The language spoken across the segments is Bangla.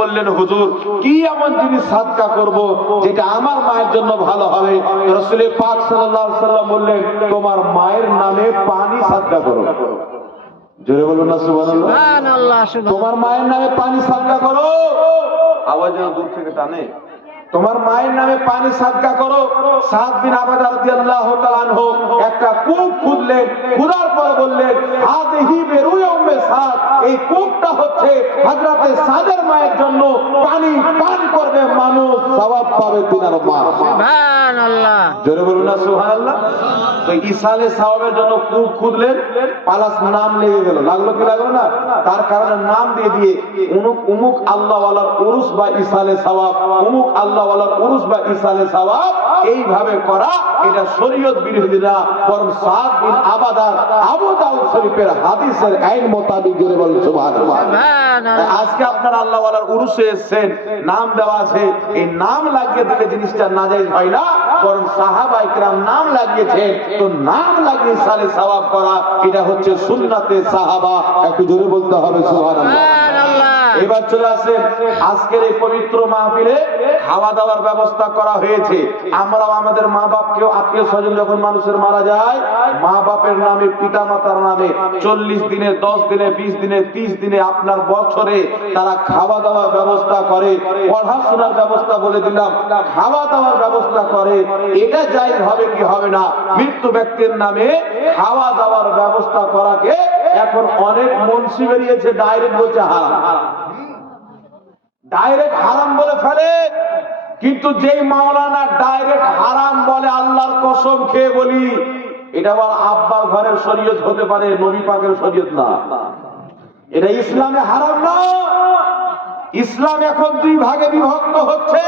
বললেন, হুজুর কি এমন জিনিস সাদকা করব যেটা আমার মায়ের জন্য ভালো হবে? রাসূল পাক সাল্লাল্লাহু আলাইহি ওয়াসাল্লাম বললেন, তোমার মায়ের নামে পানি সাদকা করো। জোরে বলুন না সুবহানাল্লাহ। তোমার মায়ের নামে পানি সাদকা করো। আওয়াজ যেন দূর থেকে টানে। তোমার মায়ের নামে পানি সাদকা করো। সাদ বিন আবাদা রাদিয়াল্লাহু তাআলা আনহু একটা কূপ খুঁড়লেন, খোঁড়ার পর বললেন, হাদিহি বিরুয়া উম্মে সাদ, এই কূপটা হচ্ছে হযরতে সাদের মায়ের জন্য, পানি পান করবে মানুষ, সওয়াব পাবে তিনার মা। সুবহানাল্লাহ। জোরে বলুন না সুবহানাল্লাহ। তো ইসালে সওয়াবের জন্য কূপ খুঁড়লেন, পালাস নাম লেগে গেল, লাগলো কি লাগলো না? তার কারণে নাম দিয়ে উমুক আল্লাহ ওয়ালার উরুস বা ইসালে সওয়াব, উমুক আল্লাহ ওয়ালার উরুস বা ইসালে সওয়াব, এইভাবে করা এটা শরীয়ত বিরোধী না, বরং সাদ বিন আবাদার আবু দাউদ শরীফের হাদিসের আইন মোতাবেক জোরে বলুন সুবহানাল্লাহ। আজকে আপনারা আল্লাহ ওয়ালার উরুসে এসেছেন, নাম দেওয়া আছে, এই নাম লাগিয়ে দিলে জিনিসটা নাজায়েজ হয় না, বরং সাহাবায়ে কেরাম নাম লাগিয়েছেন, তো নাম লাগিয়ে ইসালে সওয়াব করা এটা হচ্ছে সুন্নাতে সাহাবা। একটু জোরে বলতে হবে সুবহানাল্লাহ। এবার চলে আসেন আজকের এই পবিত্র মাহফিলে খাওয়া দাওয়ার ব্যবস্থা করা হয়েছে। আমরাও আমাদের মা বাপকেও, আত্মীয় স্বজন যখন মানুষের মারা যায়, মা বাপের নামে, পিতা মাতার নামে 40 দিনে, 10 দিনে, 20 দিনে, 30 দিনে, আপনার বছরে তারা খাওয়া দাওয়ার ব্যবস্থা করে, পড়াশোনার ব্যবস্থা বলে দিলাম, খাওয়া দাওয়ার ব্যবস্থা করে। এটা জায়েজ হবে কি হবে না? মৃত্যু ব্যক্তির নামে খাওয়া দাওয়ার ব্যবস্থা করাকে এখন অনেক মুন্সি বেরিয়েছে, ডাইরেক্ট বলছে হারাম, ডাইরেক্ট হারাম বলে ফেলে। কিন্তু যেই মাওলানা ডাইরেক্ট হারাম বলে, আল্লাহর কসম খেয়ে বলি, এটা আবার আব্বার ঘরের শরীয়ত হতে পারে, নবী পাকের শরীয়ত না। এটা ইসলামে হারাম না। ইসলাম এখন দুই ভাগে বিভক্ত হচ্ছে।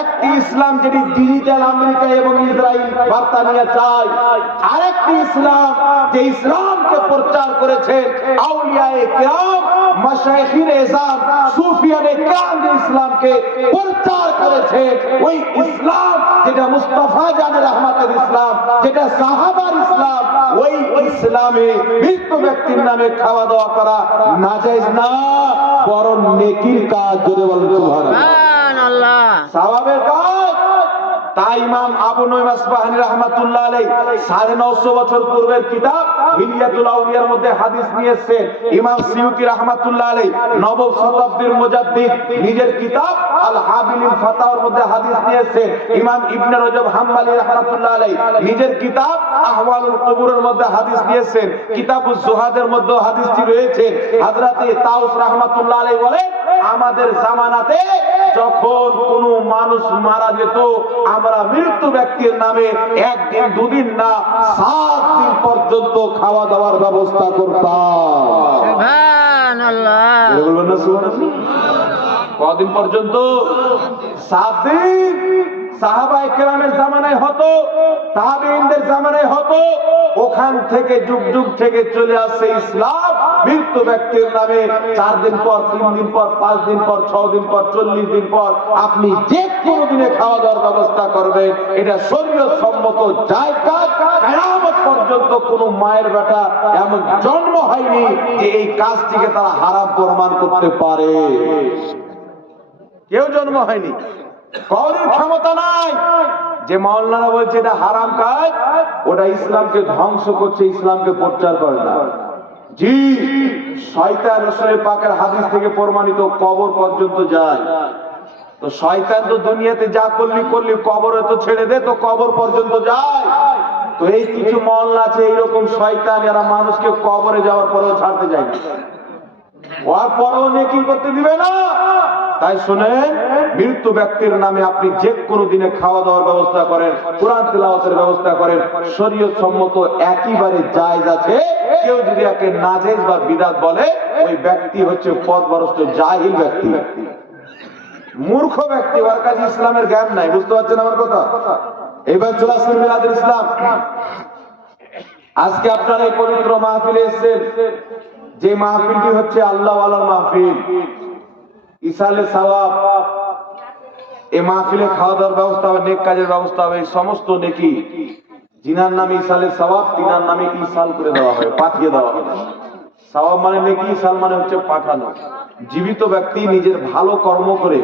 একটি ইসলাম যেটি ডিজিটাল আমেরিকা এবং ইসরায়েল বার্তা নিয়ে চায়, আরেকটি ইসলাম যে ইসলামকে প্রচার করেছেন আউলিয়ায়ে কেরাম, মাশায়েখিনে এজাম, সুফিয়ানে কেরাম যে ইসলামকে প্রচার করেছে, ওই ইসলাম যেটা মুস্তাফা জানের রহমতের ইসলাম, যেটা সাহাবার ইসলাম, ওই ইসলামে মৃত্যু ব্যক্তির নামে খাওয়া দাওয়া করা নাজায়েজ না, বরং নেকির কাজ। জোরে বলুন সুবহানাল্লাহ। সওয়াবের কাজ। তাই ইমাম আবু নঈম আসবাহানী রাহমাতুল্লাহ আলাইহি 950 বছর পূর্বের কিতাব হিলিয়াতুল আউলিয়ার মধ্যে হাদিস নিয়ে এসেছেন। ইমাম সিয়ুতি রাহমাতুল্লাহ আলাইহি নবম শতাব্দীর মুজাদ্দিদ নিজের কিতাব আল হাবিলিল ফাতাওয়ার মধ্যে হাদিস নিয়ে এসেছেন। ইমাম ইবনে রজব হাম্বলি রাহমাতুল্লাহ আলাইহি নিজের কিতাব আহওয়ালুল কুবুরের মধ্যে হাদিস নিয়েছেন। কিতাবুজ জুহাদের মধ্যে হাদিসটি রয়েছে। হযরতে তাউস রাহমাতুল্লাহ আলাইহি বলেন, আমাদের জামানাতে যখন কোন মানুষ মারা যেত, আমরা মৃত্যু ব্যক্তির নামে একদিন, দুদিন না, 7 দিন পর্যন্ত খাওয়া দাওয়ার ব্যবস্থা করতাম। সুবহানাল্লাহ। বলবেন না সুবহানাল্লাহ? কদিন পর্যন্ত? 7 দিন। সাহাবায়ে কেরামের জামানায় হতো, তাবেঈনদের জামানায় হতো। ওখান থেকে যুগ যুগ থেকে চলে আসছে ইসলাম। মৃত্যু ব্যক্তির নামে 4 দিন পর, 3 দিন পর, 5 দিন পর, 6 দিন পর, 40 দিন পর আপনি যে কোনো দিনে খাওয়া দাওয়ার ব্যবস্থা করবেন। এটা শরীয়ত সম্মত জায়েজ কাজ। কিয়ামত পর্যন্ত কোন মায়ের বেটা এমন জন্ম হয়নি যে এই কাজটিকে তারা হারাম প্রমাণ করতে পারে। কেউ জন্ম হয়নি, কারোর ক্ষমতা নাই। যে মাওলানা বলছে এটা হারাম কাজ, ওটা ইসলামকে ধ্বংস করছে, ইসলামকে প্রচার করে না। জি, শয়তান রাসূল পাকের হাদিস থেকে প্রমাণিত কবর পর্যন্ত যায়। তো শয়তান তো দুনিয়াতে যা করলি কবরে তো ছেড়ে দে, তো কবর পর্যন্ত যায়। তো এই কিছু মহল্লা আছে এইরকম শয়তান, এরা মানুষকে কবরে যাওয়ার পরেও ছাড়তে যায় না, ওর পরেও নেকি করতে দিবে না। তাই শুনেন, মৃত্যু ব্যক্তির নামে আপনি যে কোনো দিনে খাওয়া দাওয়ার ব্যবস্থা করেন, কোরআন তিলাওয়াতের ব্যবস্থা করেন, শরীয়ত সম্মত একেবারে জায়েজ আছে। কেউ যদি একে নাজায়েজ বা বিদআত বলে, ওই ব্যক্তি হচ্ছে পথভ্রষ্ট জাহিল ব্যক্তি, মূর্খ ব্যক্তি, ওর কাছে ইসলামের জ্ঞান নাই। বুঝতে পারছেন আমার কথা? এবার চলে আসুন মিলাদুল ইসলাম। আজকে আপনারা এই পবিত্র মাহফিলে এসেছেন, যে মাহফিলটি হচ্ছে আল্লাহ ওয়ালার মাহফিল, ইসালে সওয়াব। এই মাহফিলে খাওয়া দাওয়ার ব্যবস্থা হবে, নেক কাজের ব্যবস্থা হবে। এই সমস্ত নেকি জিনার নামে ইসালে সওয়াব, তিনার নামে ইসাল করে দেওয়া হবে, পাঠিয়ে দেওয়া হবে। সওয়াব মানে নেকি, ইসাল মানে হচ্ছে পাঠানো। জীবিত ব্যক্তি নিজের ভালো কর্ম করে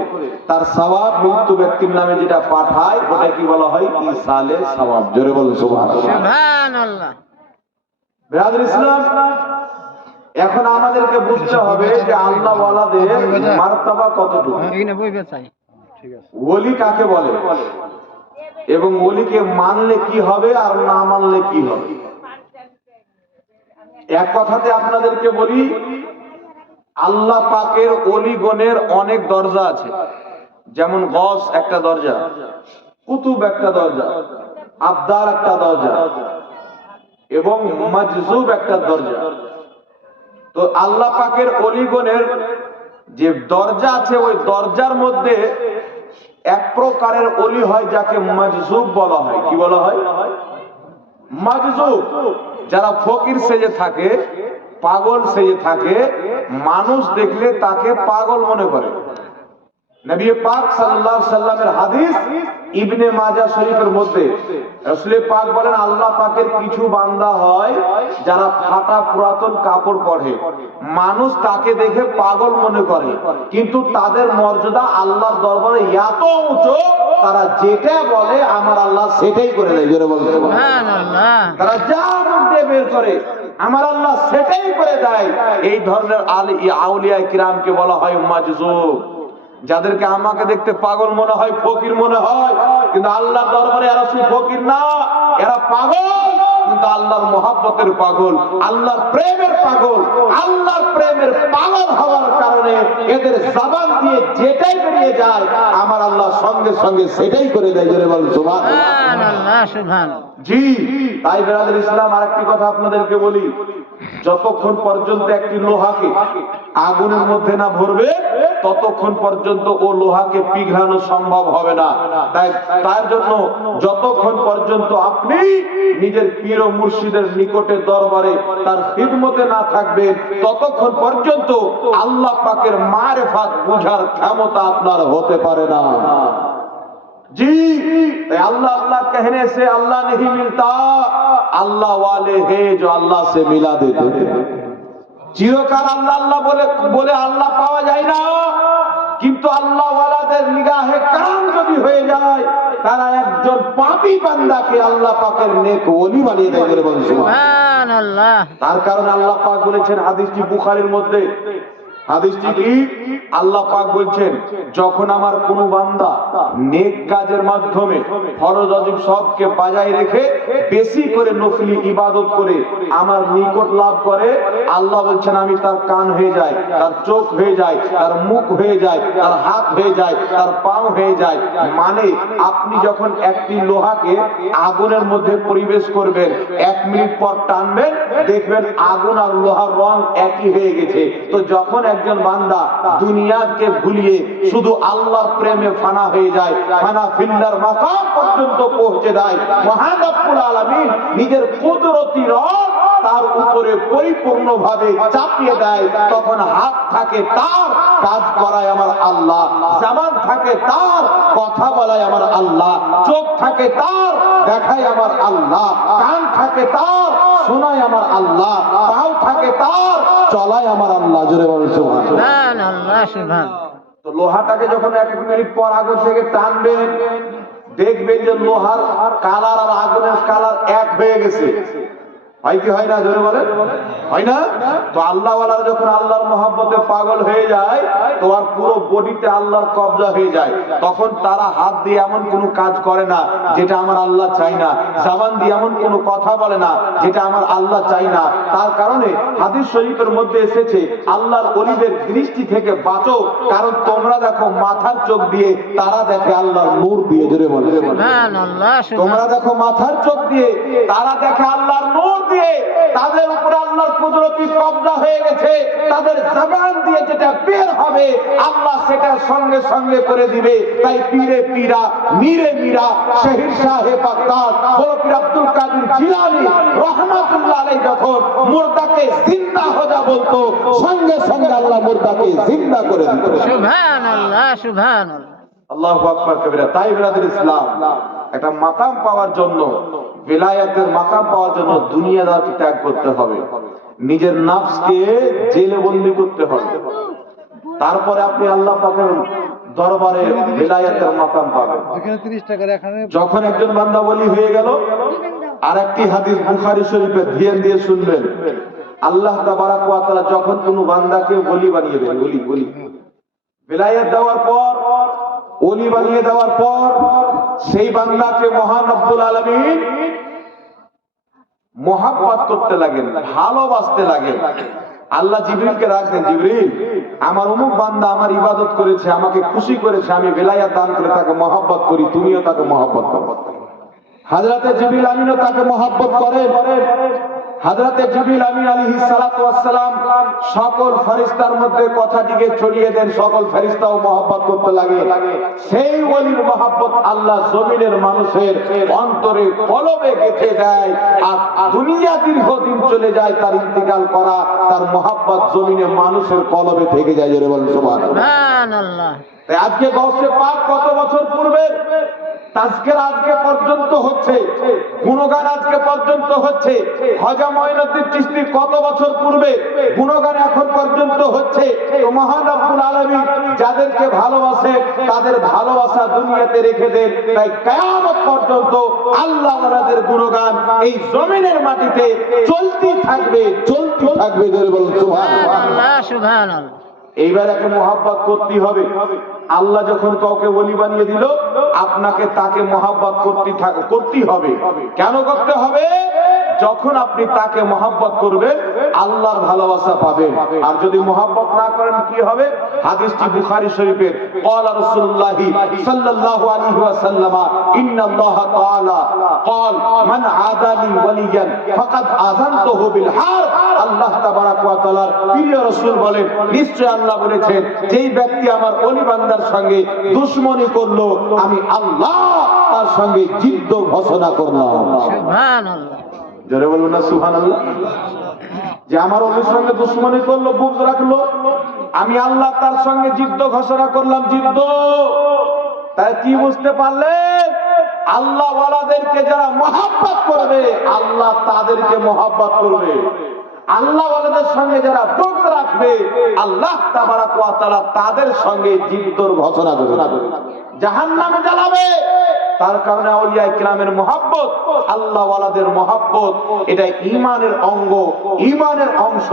তার সওয়াব মৃত ব্যক্তির নামে যেটা পাঠায় ওটা কি বলা হয়? ইসালে সওয়াব। জোরে বলুন সুবহানাল্লাহ। সুবহানাল্লাহ। বিরাদর ইসলাম, এখন আমাদেরকে বুঝতে হবে যে আল্লাহ ওয়ালাদের মার্তাবা কতটুকু, ওলি কাকে বলে এবং ওলিকে মানলে কি হবে আর না মানলে কি হবে। এক কথাতে আপনাদেরকে বলি, আল্লাহ পাকের ওলিগণের অনেক দরজা আছে। যেমন গস একটা দরজা, কুতুব একটা দরজা, আবদার একটা দরজা এবং মাজজুব একটা দরজা। তো আল্লাহ পাকের ওলিগণের যে দরজা আছে ওই দরজার মধ্যে এক প্রকারের ওলি হয় যাকে মাজজুব বলা হয়। কি বলা হয়? মাজজুব। যারা ফকির সেজে থাকে, পাগল সেজে থাকে, মানুষ দেখলে তাকে পাগল মনে করে। নবী পাক সাল্লাল্লাহু আলাইহি সাল্লামের হাদিস ইবনে মাজাহ শরীফের মধ্যে রাসূল পাক বলেন, আল্লাহ পাকের কিছু বান্দা হয় যারা ফাটা পুরাতন কাপড় পরে, মানুষ তাকে দেখে পাগল মনে করে, কিন্তু তাদের মর্যাদা আল্লাহর দরবারে এত উঁচু, তারা যেটা বলে আমার আল্লাহ সেটাই করে দেয়। জোরে বলুন সুবহানাল্লাহ। তারা যা মুখ দিয়ে বের করে আমার আল্লাহ সেটাই করে দেয়। এই ধরনের আউলিয়া কিরামকে বলা হয় মাজজুব। যাদেরকে আমাকে দেখতে পাগল মনে হয়, ফকির মনে হয়, কিন্তু আল্লাহর দরবারে এরা শুধু ফকির না, এরা পাগল, কিন্তু আল্লাহর মহব্বতের পাগল, আল্লাহর প্রেমের পাগল। আল্লাহর প্রেমের পাগল হওয়ার কারণে এদের জবান দিয়ে যেটাই বেরিয়ে যায় আমার আল্লাহ সঙ্গে সঙ্গে সেটাই করে দেয়। জোরে বলুন সুবহানাল্লাহ। সুবহানাল্লাহ। জি, তাই বিরাদর ইসলাম আরেকটি কথা আপনাদেরকে বলি, যতক্ষণ পর্যন্ত একটি লোহাকে আগুনের মধ্যে না ভরবে ততক্ষণ পর্যন্ত ও লোহাকে পিঘলানো সম্ভব হবে না। তাই তার জন্য যতক্ষণ পর্যন্ত আপনি নিজের পীর ও মুর্শিদের নিকটে দরবারে তার খিদমতে না থাকবেন ততক্ষণ পর্যন্ত আল্লাহ পাকের মারিফাত বুঝার ক্ষমতা আপনার হতে পারে না। जी, अल्लाह अल्लाह कहने से अल्लाह नहीं मिलता, अल्लाह वाले हैं जो अल्लाह से मिला देते हैं। চিরকাল আল্লাহ আল্লাহ বলে আল্লাহ পাওয়া যায় না, কিন্তু আল্লাহ ওয়ালাদের নিগাহে কারাম যদি হয়ে যায় তারা একজন পাপী বান্দাকে আল্লাহ পাকের নেক ওলি বানিয়ে দেয়। বলে বলুন সুবহানাল্লাহ। তার কারণে আল্লাহ পাক বলেছেন, হাদিসটি বুখারীর মধ্যে, হাদিসটি কি? আল্লাহ পাক বলছেন, যখন আমার কোন বান্দা নেক কাজের মাধ্যমে ফরজ ওয়াজিব সবকে বজায় রেখে বেশি করে নফলি ইবাদত করে আমার নিকট লাভ করে, আল্লাহ বলছেন আমি তার কান হয়ে যাই, তার চোখ হয়ে যায়, তার মুখ হয়ে যায়, তার হাত হয়ে যায়, তার পাও হয়ে যায়। মানে আপনি যখন একটি লোহাকে আগুনের মধ্যে পরিবেশ করবেন, 1 মিনিট পর টানবেন, দেখবেন আগুন আর লোহার রং একই হয়ে গেছে। তো যখন একজন বান্দা দুনিয়াকে ভুলিয়ে শুধু আল্লাহর প্রেমে ফানা হয়ে যায়, ফানা ফিল্লার মাকাম পর্যন্ত পৌঁছে দেয়, মহান রব্বুল আলামিন নিজের কুদরতি রং তার উপরে পরিপূর্ণভাবে চাপিয়ে দেয়। তখন হাত থাকে তার, কাজ করায় আমার আল্লাহ, জবান থাকে তার, কথা বলায় আমার আল্লাহ, চোখ থাকে তার, দেখায় আমার আল্লাহ, কান থাকে তার, শোনায় আমার আল্লাহ, পাও থাকে তার, চলায় আমার আল্লাহ। জোরে বলুন সুবহানাল্লাহ। সুবহানাল্লাহ। তো লোহাটাকে যখন 1 মিনিট পর আগুন থেকে টানবেন, দেখবেন যে লোহার কালার আর আগুনের কালার এক হয়ে গেছে। হয় কি হয় না? জোরে বলেন, হয় না? তো আল্লাহ ওয়ালারা যখন আল্লাহর মহব্বতে পাগল হয়ে যায় তো আর পুরো বডিতে আল্লাহর কবজা হয়ে যায়। তখন তারা হাত দিয়ে এমন কোনো কাজ করে না যেটা আমার আল্লাহ চাই না, জবান দিয়ে এমন কোনো কথা বলে না যেটা আমার আল্লাহ চাই না। তার কারণে হাদিস শরীফের মধ্যে এসেছে, আল্লাহর ওলিদের দৃষ্টি থেকে বাঁচো, কারণ তোমরা দেখো মাথার চোখ দিয়ে, তারা দেখে আল্লাহর নূর দিয়ে। জোরে বলে সুবহানাল্লাহ। তোমরা দেখো মাথার চোখ দিয়ে, তারা দেখে আল্লাহর নূর দিয়ে। তাদের উপরে আল্লাহর কুদরতি কবজা হয়ে গেছে। তাদের জবান দিয়ে যেটা বের হবে আল্লাহ সেটা সঙ্গে সঙ্গে করে দিবে। তাই পীরে পীরা, মীরে মীরা, শহীদ সাহেব বাগদাদ, বড় পীর আব্দুল কাদের জিলানী রাহমাতুল্লাহ আলাইহি যখন মুর্দাকে জিন্দা হো যা বলতো, সঙ্গে সঙ্গে আল্লাহ মুর্দাকে জিন্দা করে দিত। সুবহানাল্লাহ। সুবহানাল্লাহ। আল্লাহু আকবার কবিরা। তাই বিরাদর ইসলাম, একটা মাকাম পাওয়ার জন্য, বেলায়েতের মাকাম পাওয়ার জন্য দুনিয়াদারি ত্যাগ করতে হবে। নিজের নাফসকে জেলে বন্দি করতে হবে, তারপরে আপনি আল্লাহ পাকের দরবারে বেলায়েতের মাকাম পাবেন। যখন একজন বান্দা ওলি হয়ে গেল, আর একটি হাদিস বুখারী শরীফে ধ্যান দিয়ে শুনবেন, আল্লাহ তাবারক ওয়া তাআলা যখন কোন বান্দাকে ওলি বানিয়ে দেন, ওলি বেলায়েত দেওয়ার পর, ওলি বানিয়ে দেওয়ার পর, সেই বান্দাকে মহান রব্বুল আলামিন মহাব্বত করতে লাগেন, ভালোবাসতে লাগেন। আল্লাহ জিবরিলকে রাখেন, জিবরিল আমার অমুক বান্দা আমার ইবাদত করেছে, আমাকে খুশি করেছে, আমি বেলায়েত দান করে তাকে মহব্বত করি, তুমিও তাকে মহব্বত করো। হযরতে জিবরিল আমিনও তাকে মহব্বত করেন। হযরতে জিবরিল আমিন আলাইহিস সালাতু ওয়াস সালাম সকল ফেরেশতার মধ্যে কথাটিকে ছড়িয়ে দেন, সকল ফেরেশতাও মহব্বত করতে লাগে। সেই ওলির মহব্বত আল্লাহ জমিনের মানুষের অন্তরে কলবে গেঁথে দেয়, আর দুনিয়া দীর্ঘদিন চলে যায়, তার ইন্তিকাল করা, তার মহব্বত জমিনে মানুষের কলবে থেকে যায়। জোরে বলেন সুবহানাল্লাহ। তাই আজকে গাউসে পাক কত বছর পূর্বে তাজকির আজকে পর্যন্ত হচ্ছে, গুণগান আজকে পর্যন্ত হচ্ছে, খাজা মঈনুদ্দিন চিশতি কত বছর পূর্বে গুণগান এখন পর্যন্ত হচ্ছে। তো মহান রব্বুল আলামিন যাদেরকে ভালোবাসে তাদের ভালোবাসা দুনিয়াতে রেখে দেন, তাই কিয়ামত পর্যন্ত আল্লাহ ওয়ালাদের গুণগান এই জমিনের মাটিতে চলতে থাকবে, চলতে থাকবে। জোরে বলুন সুবহানাল্লাহ, সুবহানাল্লাহ। এইবার একে মহব্বত করতে হবে। আল্লাহ যখন কাউকে ওলি বানিয়ে দিল, আপনাকে তাকে মহব্বত করতে হবে। কেন করতে হবে? যখন আপনি তাকে মহব্বত করবেন আল্লাহর ভালোবাসা পাবেন। আর যদি মহব্বত না করেন কি হবে? হাদিসটি বুখারী শরীফের, ক্বালা রাসূলুল্লাহ সাল্লাল্লাহু আলাইহি ওয়াসাল্লাম ইন্নাল্লাহ তাআলা ক্বাল মান আদালি ওয়ালিয়ান ফাকাদ আযানতুহু বিল হারব। আল্লাহ তাবারক ওয়া তাআলার প্রিয় রাসূল বলেন, নিশ্চয় আল্লাহ বলেছেন, যেই ব্যক্তি আমার ওলি বান্দার সঙ্গে দুশমনি করলো, আমি আল্লাহ তার সঙ্গে যুদ্ধ ঘোষণা করলাম। সুবহানাল্লাহ। জোরে বলুন না সুবহানাল্লাহ। যে আমার ওলির সঙ্গে দুশমনি করলো, বুগজ রাখলো, আমি আল্লাহ তার সঙ্গে যুদ্ধ ঘোষণা করলাম, যুদ্ধ। তাই কি বুঝতে পারলেন? আল্লাহ ওয়ালাদেরকে যারা মহব্বত করবে আল্লাহ তাদেরকে মহব্বত করবে, আল্লাহ ওয়ালাদের সঙ্গে যারা বুগজ রাখবে আল্লাহ তাবারক ওয়া তাআলা তাদের সঙ্গে যুদ্ধর ঘোষণা করবে, জাহান্নামে জ্বালাবে। তার কারণে আউলিয়া কিরামের মহব্বত, আল্লাহ ওয়ালাদের মহব্বত, এটা ঈমানের অঙ্গ, ঈমানের অংশ।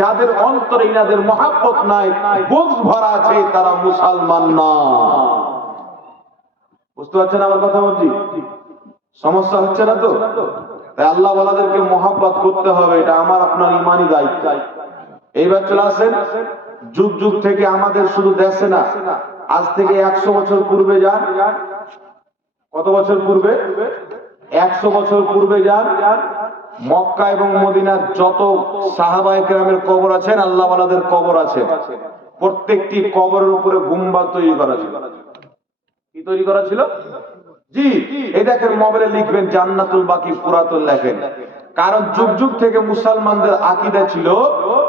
যাদের অন্তরে ইনাদের মহব্বত নাই, বুগজ ভরা আছে, তারা মুসলমান না। বুঝতে পারছেন আমার কথা বলছি? সমস্যা হচ্ছে না তো? তাই আল্লাহ ওয়ালাদেরকে মহব্বত করতে হবে, এটা আমার আপনার ঈমানি দায়িত্ব। এইবার চলে আসেন, যুগ যুগ থেকে আমাদের শুধু দেশে না, আজ থেকে 100 বছর পূর্বে যান। কত বছর পূর্বে? 100 বছর পূর্বে যান। মক্কা এবং মদিনার যত সাহাবায়ে কেরামের কবর আছেন, আল্লাহ ওয়ালাদের কবর আছে, প্রত্যেকটি কবরের উপরে গুম্বাদ তৈরি করা ছিল। কি তৈরি করা ছিল? জি, এই দেখেন, মোবাইলে লিখবেন জান্নাতুল বাকি পুরাতন লেখেন। কারণ যুগ যুগ থেকে মুসলমানদের আকীদা ছিল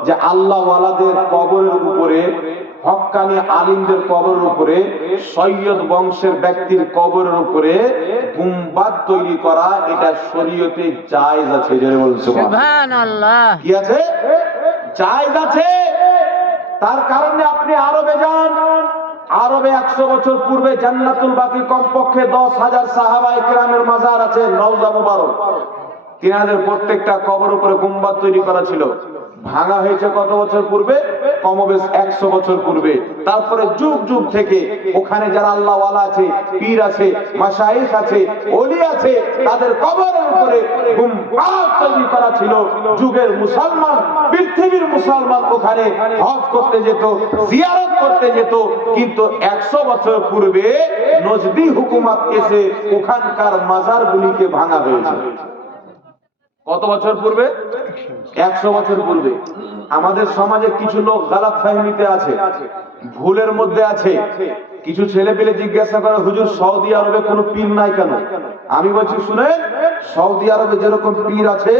যে আল্লাহ ওয়ালাদের কবরের উপরে, হক্কানি আলিমদের কবরের উপরে, সৈয়দ বংশের ব্যক্তির কবরের উপরে গুম্বাদ তৈরি করা, এটা শরীয়তে জায়েজ আছে। জোরে বলুন সুবহানাল্লাহ। কি আছে? জায়েজ আছে। তার কারণে আপনি আরবে যান, আরবে 100 বছর পূর্বে জান্নাতুল বাকি কমপক্ষে 10,000 সাহাবায়ে কেরামের মাজার আছে, রওজা মুবারক। তিনাদের প্রত্যেকটা কবর উপরে গুম্বাদ তৈরি করা ছিল। ভাঙা হয়েছে কত বছর পূর্বে? কমবেশ 100 বছর পূর্বে। তারপরে যুগ যুগ থেকে ওখানে যারা আল্লাহ ওয়ালা আছে, পীর আছে, মাশায়েখ আছে, ওলি আছে, তাদের কবরের উপরে গুম্বাদ তৈরি করা ছিল। যুগের মুসলমান, পৃথিবীর মুসলমান ওখানে হজ করতে যেত, জিয়ারত করতে যেত। কিন্তু 100 বছর পূর্বে নজদি হুকুমত এসে ওখানকার মাজারগুলিকে ভাঙা হয়েছে। কত বছর পূর্বে? 100 বছর পূর্বে। আমাদের সমাজে কিছু লোক গালাত ফাহমিতে আছে, ভুলের মধ্যে আছে। কিছু ছেলে পেলে জিজ্ঞাসা করে, হুজুর সৌদি আরবে কোনো পীর নাই কেন? আমি বলছি শুনেন, সৌদি আরবে যেরকম পীর আছে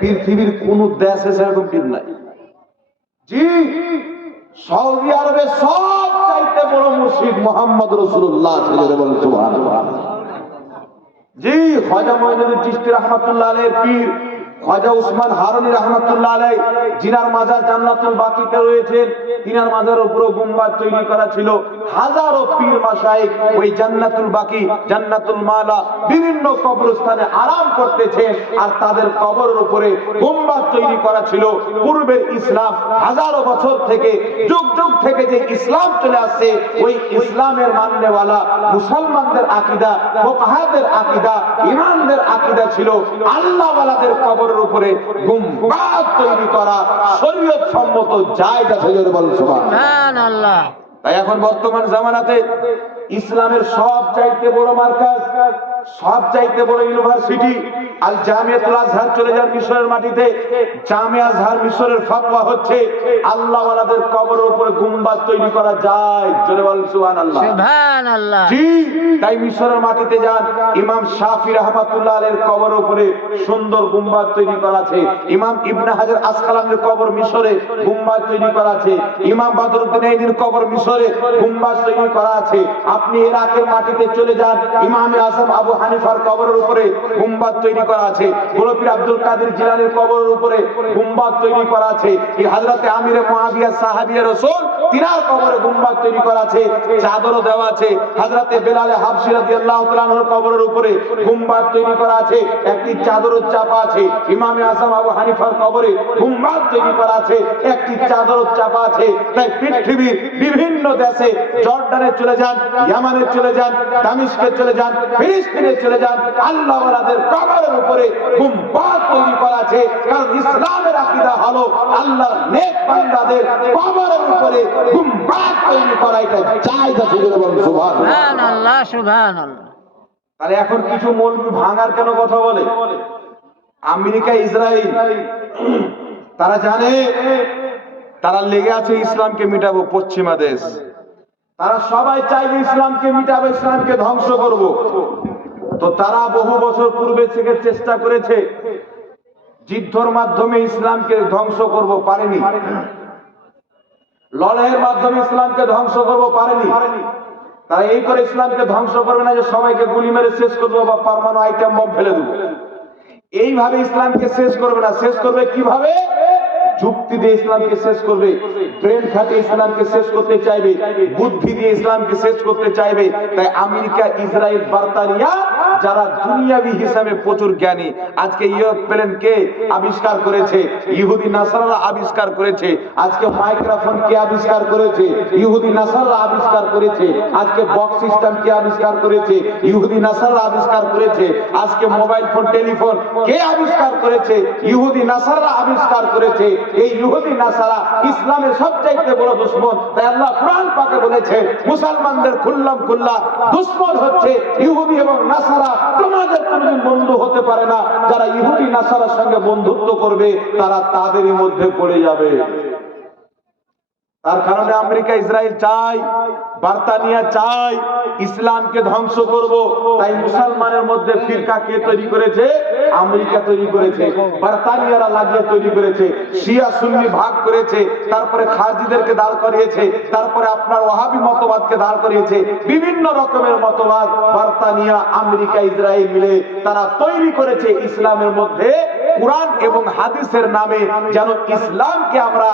পৃথিবীর কোন দেশে সেরকম পীর নাই। জি, সৌদি আরবে সব চাইতে বড় মুর্শিদ মুহাম্মদ রাসূলুল্লাহ সাল্লাল্লাহু আলাইহি ওয়াসাল্লাম। জি, খাজা মঈনুদ্দিন চিশতি রাহমাতুল্লাহ আলাইহির পীর খাজা উসমান হারুনি রাহমাতুল্লাহ আলাইহি জিনার মাজার জান্নাতুল বাকিতে রয়েছেন, তিনার মাজার উপরে গুম্বাদ তৈরি করা ছিল। হাজারো পীর মাশায়েখ ওই জান্নাতুল বাকি, জান্নাতুল মালা বিভিন্ন কবরস্থানে আরাম করতেছেন, আর তাদের কবরের উপরে গুম্বাদ তৈরি করা ছিল। পূর্বের ইসলাম হাজারো বছর থেকে, যুগ যুগ থেকে যে ইসলাম চলে আসছে, ওই ইসলামের মাননেওয়ালা মুসলমানদের আকীদা, ফুকাহাদের আকীদা, ইমামদের আকীদা ছিল আল্লাহওয়ালাদের কবরের উপরে গুম্বাদ তৈরি করা শরীয়ত সম্মত জায়েজ আছে। জোরে বলুন সুবহানাল্লাহ। সুবহানাল্লাহ। তাই এখন বর্তমান জামানাতে ইসলামের সব চাইতে বড় মার্কাজ, সব চাইতে বড় ইউনিভার্সিটি আল জামিয়াতুল আজহার চলে যান মিশরের মাটিতে। জামিয়া আজহার মিশরের ফতোয়া হচ্ছে আল্লাহওয়ালাদের কবরের উপরে গুম্বাদ তৈরি করা যায়। জোরে বলুন সুবহানাল্লাহ। সুবহানাল্লাহ। জি, তাই মিশরের মাটিতে যান, ইমাম শাফি রাহমাতুল্লাহ আলাইহির কবরের উপরে সুন্দর গুম্বাদ তৈরি করা আছে। ইমাম ইবনে হাজার আসকালানির কবর মিশরে, গুম্বাদ তৈরি করা আছে। ইমাম বদরুদ্দিন আইনির কবর মিশরে, গুম্বাদ তৈরি করা আছে। আপনি ইরাকের মাটিতে চলে যান, ইমাম আযম আবু হানিফার কবরের উপরে গুম্বাদ তৈরি করা আছে। গোলপীর আব্দুল কাদের জিলানীর কবরের উপরে গুম্বাদ তৈরি করা আছে। এই হযরতে আমিরে মুআবিয়া সাহাবীয়ে রাসূল, তিনার কবরে গুম্বাদ তৈরি করা আছে, চাদরও দেওয়া আছে। হযরতে বেলাল হাবশী রাদিয়াল্লাহু তাআলা আনহুর কবরের উপরে গুম্বাদ তৈরি করা আছে, একটি চাদরও চাপা আছে। ইমাম আযম আবু হানিফার কবরে গুম্বাদ তৈরি করা আছে, একটি চাদরও চাপা আছে। তাই পৃথিবীর বিভিন্ন দেশে, জর্ডানে চলে যান, ইয়ামানে চলে যান, দামেস্কে চলে যান, ফিলিস্তিনে চলে যান, আল্লাহওয়ালাদের কবরের উপরে গুম্বাদ তৈরি করা আছে। কারণ ইসলামের আকীদা হলো আল্লাহর নেক বান্দাদের কবরের উপরে গুম্বাদ তৈরি করা, এটা জায়েজ আছে। জোরে বলুন সুবহানাল্লাহ। সুবহানাল্লাহ। সুবহানাল্লাহ। তাহলে এখন কিছু মৌলবি ভাঙার কেন কথা বলে? আমেরিকা, ইসরায়েল তারা জানে, তারা লেগে আছে ইসলামকে মিটাবো। পশ্চিমা দেশ তারা সবাই চাইবে ইসলামকে মিটাবে, ইসলামকে ধ্বংস করব। তো তারা বহু বছর পূর্বে থেকে চেষ্টা করেছে, যুদ্ধের মাধ্যমে ইসলামকে ধ্বংস করব, পারেনি। লড়াইয়ের মাধ্যমে ইসলামকে ধ্বংস করব, পারেনি। তারা এই করে ইসলামকে ধ্বংস করবে না যে সবাইকে গুলি মেরে শেষ করবো বা পারমাণু আইটেম বম ফেলে দেবো। এইভাবে ইসলামকে শেষ করবে না। শেষ করবে কিভাবে? যুক্তি দিয়ে ইসলামকে শেষ করবে, ব্রেন খাটিয়ে ইসলামকে শেষ করতে চাইবে, বুদ্ধি দিয়ে ইসলামকে শেষ করতে চাইবে। তাই আমেরিকা, ইসরায়েল, বার্তানিয়া যারা দুনিয়াবি হিসাবে প্রচুর জ্ঞানী, আজকে এরোপ্লেন কে আবিষ্কার করেছে? ইহুদি নাসারারা আবিষ্কার করেছে। আজকে মাইক্রোফোন কে আবিষ্কার করেছে? ইহুদি নাসারারা আবিষ্কার করেছে। আজকে বক্স সিস্টেম কে আবিষ্কার করেছে? ইহুদি নাসারারা আবিষ্কার করেছে। আজকে মোবাইল ফোন, টেলিফোন কে আবিষ্কার করেছে? ইহুদি নাসারারা আবিষ্কার করেছে। এই ইহুদি নাসারা ইসলামের সবচাইতে বড় দুশমন। তাই আল্লাহ কুরআন পাকে বলেছে, মুসলমানদের খুল্লাম খুল্লা দুশমন হচ্ছে ইহুদি এবং নাসারা। তোমাদের কোনদিন বন্ধু হতে পারে না। যারা ইহুদি নাসারার সঙ্গে বন্ধুত্ব করবে, তারা তাদেরই মধ্যে পড়ে যাবে। তার কারণে আমেরিকা, ইসরায়েল চাই, বার্তানিয়া চাই ইসলামকে ধ্বংস করব। তাই মুসলমানের মধ্যে ফিরকা কে তৈরি করেছে? আমেরিকা তৈরি করেছে, বার্তানিয়ারা লাগিয়ে তৈরি করেছে। শিয়া সুন্নি ভাগ করেছে, তারপরে খারজিদেরকে দাঁড় করিয়েছে, তারপরে আপনার ওয়াহাবি মতবাদকে দাঁড় করিয়েছে। বিভিন্ন রকমের মতবাদ বার্তানিয়া, আমেরিকা, ইসরায়েল মিলে তারা তৈরি করেছে ইসলামের মধ্যে কুরআন এবং হাদিসের নামে যেন ইসলামকে আমরা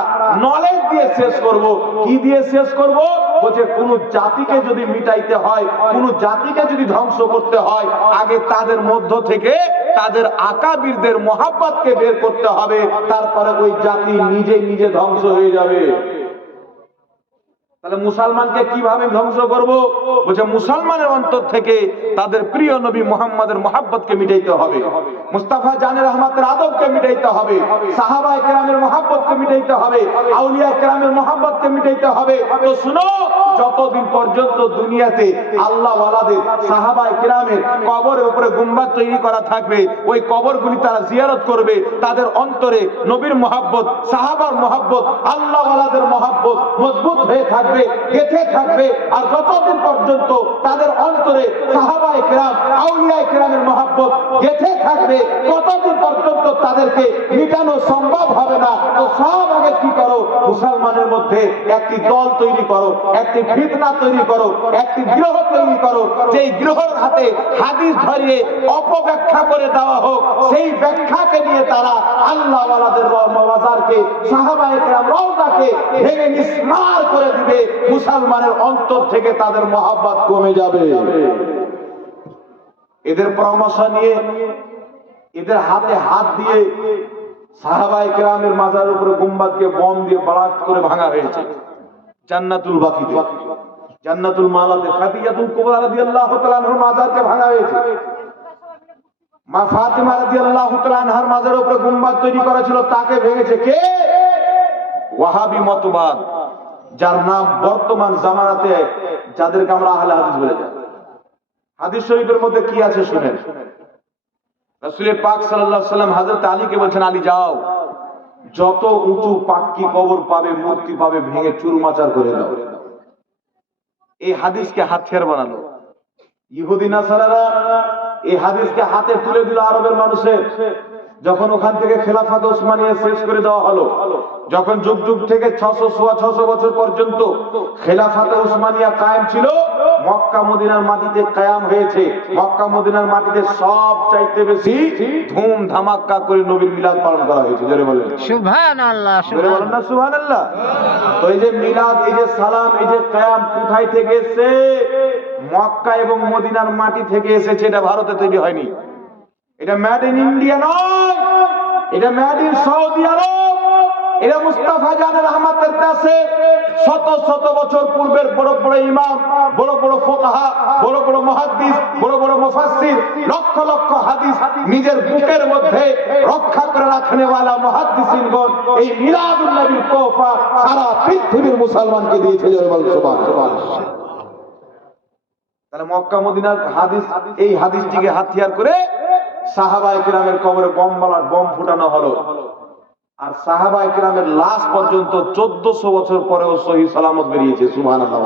নলেজ দিয়ে শেষ করব। কি দিয়ে শেষ করব? বলছে কোন জাতিকে যদি মিটাইতে হয়, কোন জাতিকে যদি ধ্বংস করতে হয়, আগে তাদের মধ্য থেকে তাদের আকাবিরদের মহাব্বতকে বের করতে হবে, তারপরে ওই জাতি নিজে নিজে ধ্বংস হয়ে যাবে। তাহলে মুসলমানকে কিভাবে ধ্বংস করব? বলছে মুসলমানের অন্তর থেকে তাদের প্রিয় নবী মুহাম্মাদের মহাব্বতকে মিটাইতে হবে, মুস্তাফা জানের রহমতের আদবকে মিটাইতে হবে, সাহাবায়ে কেরামের মহাব্বতকে মিটাইতে হবে, আউলিয়া কেরামের মহাব্বতকে মিটাইতে হবে। তো শুনো, যতদিন পর্যন্ত দুনিয়াতে আল্লাহ ওয়ালাদের, সাহাবায়ে কেরামের কবরের উপরে গুম্বাদ তৈরি করা থাকবে, ওই কবরগুলি তারা জিয়ারত করবে, তাদের অন্তরে নবীর মহাব্বত, সাহাবার মহাব্বত, আল্লাহ ওয়ালাদের মহাব্বত মজবুত হয়ে থাকবে, গেঁথে থাকবে। আর যতদিন পর্যন্ত তাদের অন্তরে সাহাবায়ে কেরাম, আউলিয়ায়ে কেরামের মহাব্বত গেঁথে থাকবে, ততদিন পর্যন্ত তাদেরকে মিটানো সম্ভব হবে না। তো সব আগে কি করো? মুসলমানের মধ্যে একটি দল তৈরি করো, একটি একটি ফিতনা তৈরি করো, একটি গ্রহ তৈরি করো, যেই গ্রহের হাতে হাদিস ধরিয়ে অপব্যাখ্যা করে দেওয়া হোক, সেই ব্যাখ্যাকে নিয়ে তারা আল্লাহ ওয়ালাদের মাজারকে, সাহাবায়ে কেরাম রওজাকে ভেঙে মিসমার করে দিবে। মুসলমানের অন্তর থেকে তাদের মহব্বত কমে যাবে। এদের পরামর্শ নিয়ে, এদের হাতে হাত দিয়ে সাহাবায়ে কেরামের মাজারের উপরে গুম্বাদকে বম দিয়ে বারাক করে ভাঙা হয়েছে। জান্নাতুল বাকিতে, জান্নাতুল মালাতে খাদিজাতুল কুবরা রাদিয়াল্লাহু তাআলা আনহার মাজারকে ভাঙা হয়েছে। মা ফাতিমা রাদিয়াল্লাহু তাআলা আনহার মাজারের উপরে গুম্বাদ তৈরি করা ছিল, তাকে ভেঙেছে কে? ওয়াহাবী মতবাদ, যার নাম বর্তমান জামানাতে যাদেরকে আমরা আহলে হাদিস বলে যাই। হাদিস শরীফের মধ্যে কি আছে শুনেন। রাসূল পাক সাল্লাল্লাহু আলাইহি ওয়াসাল্লাম হযরত আলীকে বলছেন, আলী যাও, যত উঁচু পাক্কি কবর পাবে, মূর্তি পাবে, ভেঙে চুরমাচার করে দাও। এই হাদিসকে হাতিয়ার বানালো ইহুদি নাসারারা। এই হাদিসকে হাতে তুলে দিল আরবের মানুষের। যখন ওখান থেকে খেলাফত ওসমানিয়া শেষ করে দেওয়া হলো, যখন যুগ যুগ থেকে 600 বছর পর্যন্ত খেলাফত ওসমানিয়া কায়েম ছিল, মক্কা মদিনার মাটিতে কায়াম হয়েছে। মক্কা মদিনার মাটিতে সব চাইতে বেশি ধুম ধামাক্কা করে নবীর মিলাদ পালন করা হয়েছে। জোরে বলেন সুবহানাল্লাহ, জোরে বলেন না সুবহানাল্লাহ। তো এই যে মিলাদ, এই যে সালাম, এই যে কায়াম কোথায় থেকে এসেছে? মক্কা এবং মদিনার মাটি থেকে এসেছে। এটা ভারতে তৈরি হয়নি, এটা মেড ইন ইন্ডিয়া নয়, এটা মেড ইন সৌদি আরব। এটা মুস্তাফা জানের রহমতের কাছে শত শত বছর পূর্বের বড় বড় ইমাম, বড় বড় ফুকাহা, বড় বড় মুহাদ্দিস, বড় বড় মুফাসসির, লক্ষ লক্ষ হাদিস নিজের বুকের মধ্যে রক্ষা করে রাখনেওয়ালা মুহাদ্দিসিনগণ এই মিলাদুন নবীর তোহফা সারা পৃথিবীর মুসলমানকে দিয়েছে। জোরে বল সুবহানাল্লাহ। তাহলে মক্কা মদিনার হাদিস, এই হাদিসটিকে হাতিয়ার করে সাহাবায়ে কেরামের কবরে বম ফুটানো হলো। আর সাহাবায়ে কেরামের লাশ পর্যন্ত 1400 বছর পরেও সহি সালামত বেরিয়েছে। সুবহানাল্লাহ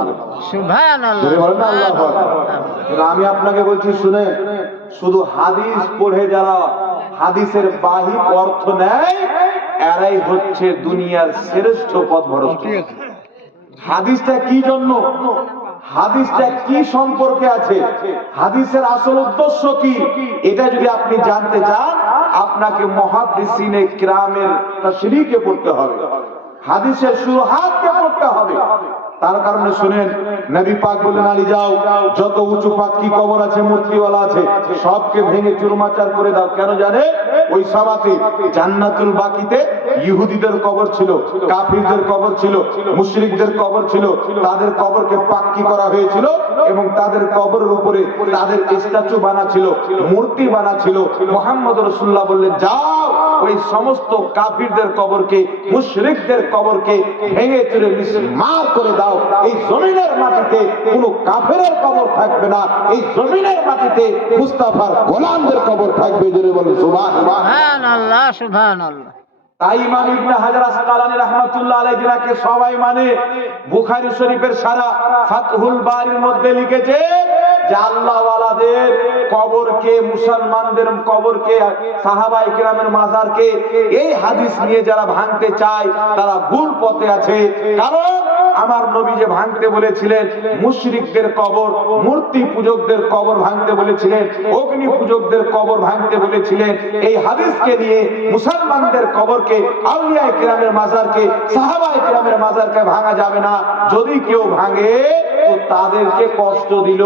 সুবহানাল্লাহ। বলেন না আল্লাহু আকবার। কিন্তু আমি আপনাকে বলছি শুনেন, শুধু হাদিস পড়ে যারা হাদিসের বাহিক অর্থ নেয়, এরাই হচ্ছে দুনিয়ার শ্রেষ্ঠ পথভ্রষ্ট। হাদিসটা কি জন্য, হাদিসটা কি সম্পর্কে আছে, হাদিসের আসল উদ্দেশ্য কি, এটা যদি আপনি জানতে চান, আপনাকে মুহাদ্দিসিনে কিরামের তাশরীহকে পড়তে হবে, হাদিসের শুরুহাতকে পড়তে হবে। তার কারণে শুনেন, নবী পাক বললেন, আলী যাও, যত উঁচু পাক্কি কবর আছে, মূর্তিওয়ালা আছে, সবকে ভেঙে চুরমাচার করে দাও। কেন জানে? ওই সমাতে জান্নাতুল বাকিতে ইহুদিদের কবর ছিল, কাফিরদের কবর ছিল, মুশরিকদের কবর ছিল। তাদের কবরকে পাক্কি করা হয়েছিল এবং তাদের কবরের উপরে তাদের স্ট্যাচু বানা ছিল, মূর্তি বানা ছিল। মুহাম্মদ রাসূলুল্লাহ বললেন, যাও ওই সমস্ত কাফিরদের কবরকে, মুশরিকদের কবরকে ভেঙে চুরে মিসমার করে দাও। এই জমিনের মাটিতে কোনো কাফেরের কবর থাকবে না, এই জমিনের মাটিতে মুস্তাফার গোলামদের কবর থাকবে। জোরে বলেন সুবহানাল্লাহ। সুবহানাল্লাহ, সুবহানাল্লাহ। তাই ইমাম ইবনে হাজার আসকালানী রাহমাতুল্লাহ আলাইহি, যাকে সবাই মানে, বুখারী শরীফের সারা ফাতহুল বারির মধ্যে লিখেছে যে আল্লাহ ওয়ালাদের কবরকে, মুসলমানদের কবরকে, সাহাবায়ে কেরামের মাজারকে এই হাদিস নিয়ে যারা ভাঙতে চায় তারা ভুল পথে আছে। কারণ আমার নবী যে ভাঙতে বলেছিলেন মুশরিকদের কবর, মূর্তি পূজকদের কবর ভাঙতে বলেছিলেন, অগ্নি পূজকদের কবর ভাঙতে বলেছিলেন। এই হাদিসকে নিয়ে মুসলমানদের কবরকে, আউলিয়ায়ে কেরামের মাজারকে, সাহাবায়ে কেরামের মাজারকে ভাঙা যাবে না। যদি কেউ ভাঙে তো তাদেরকে কষ্ট দিল,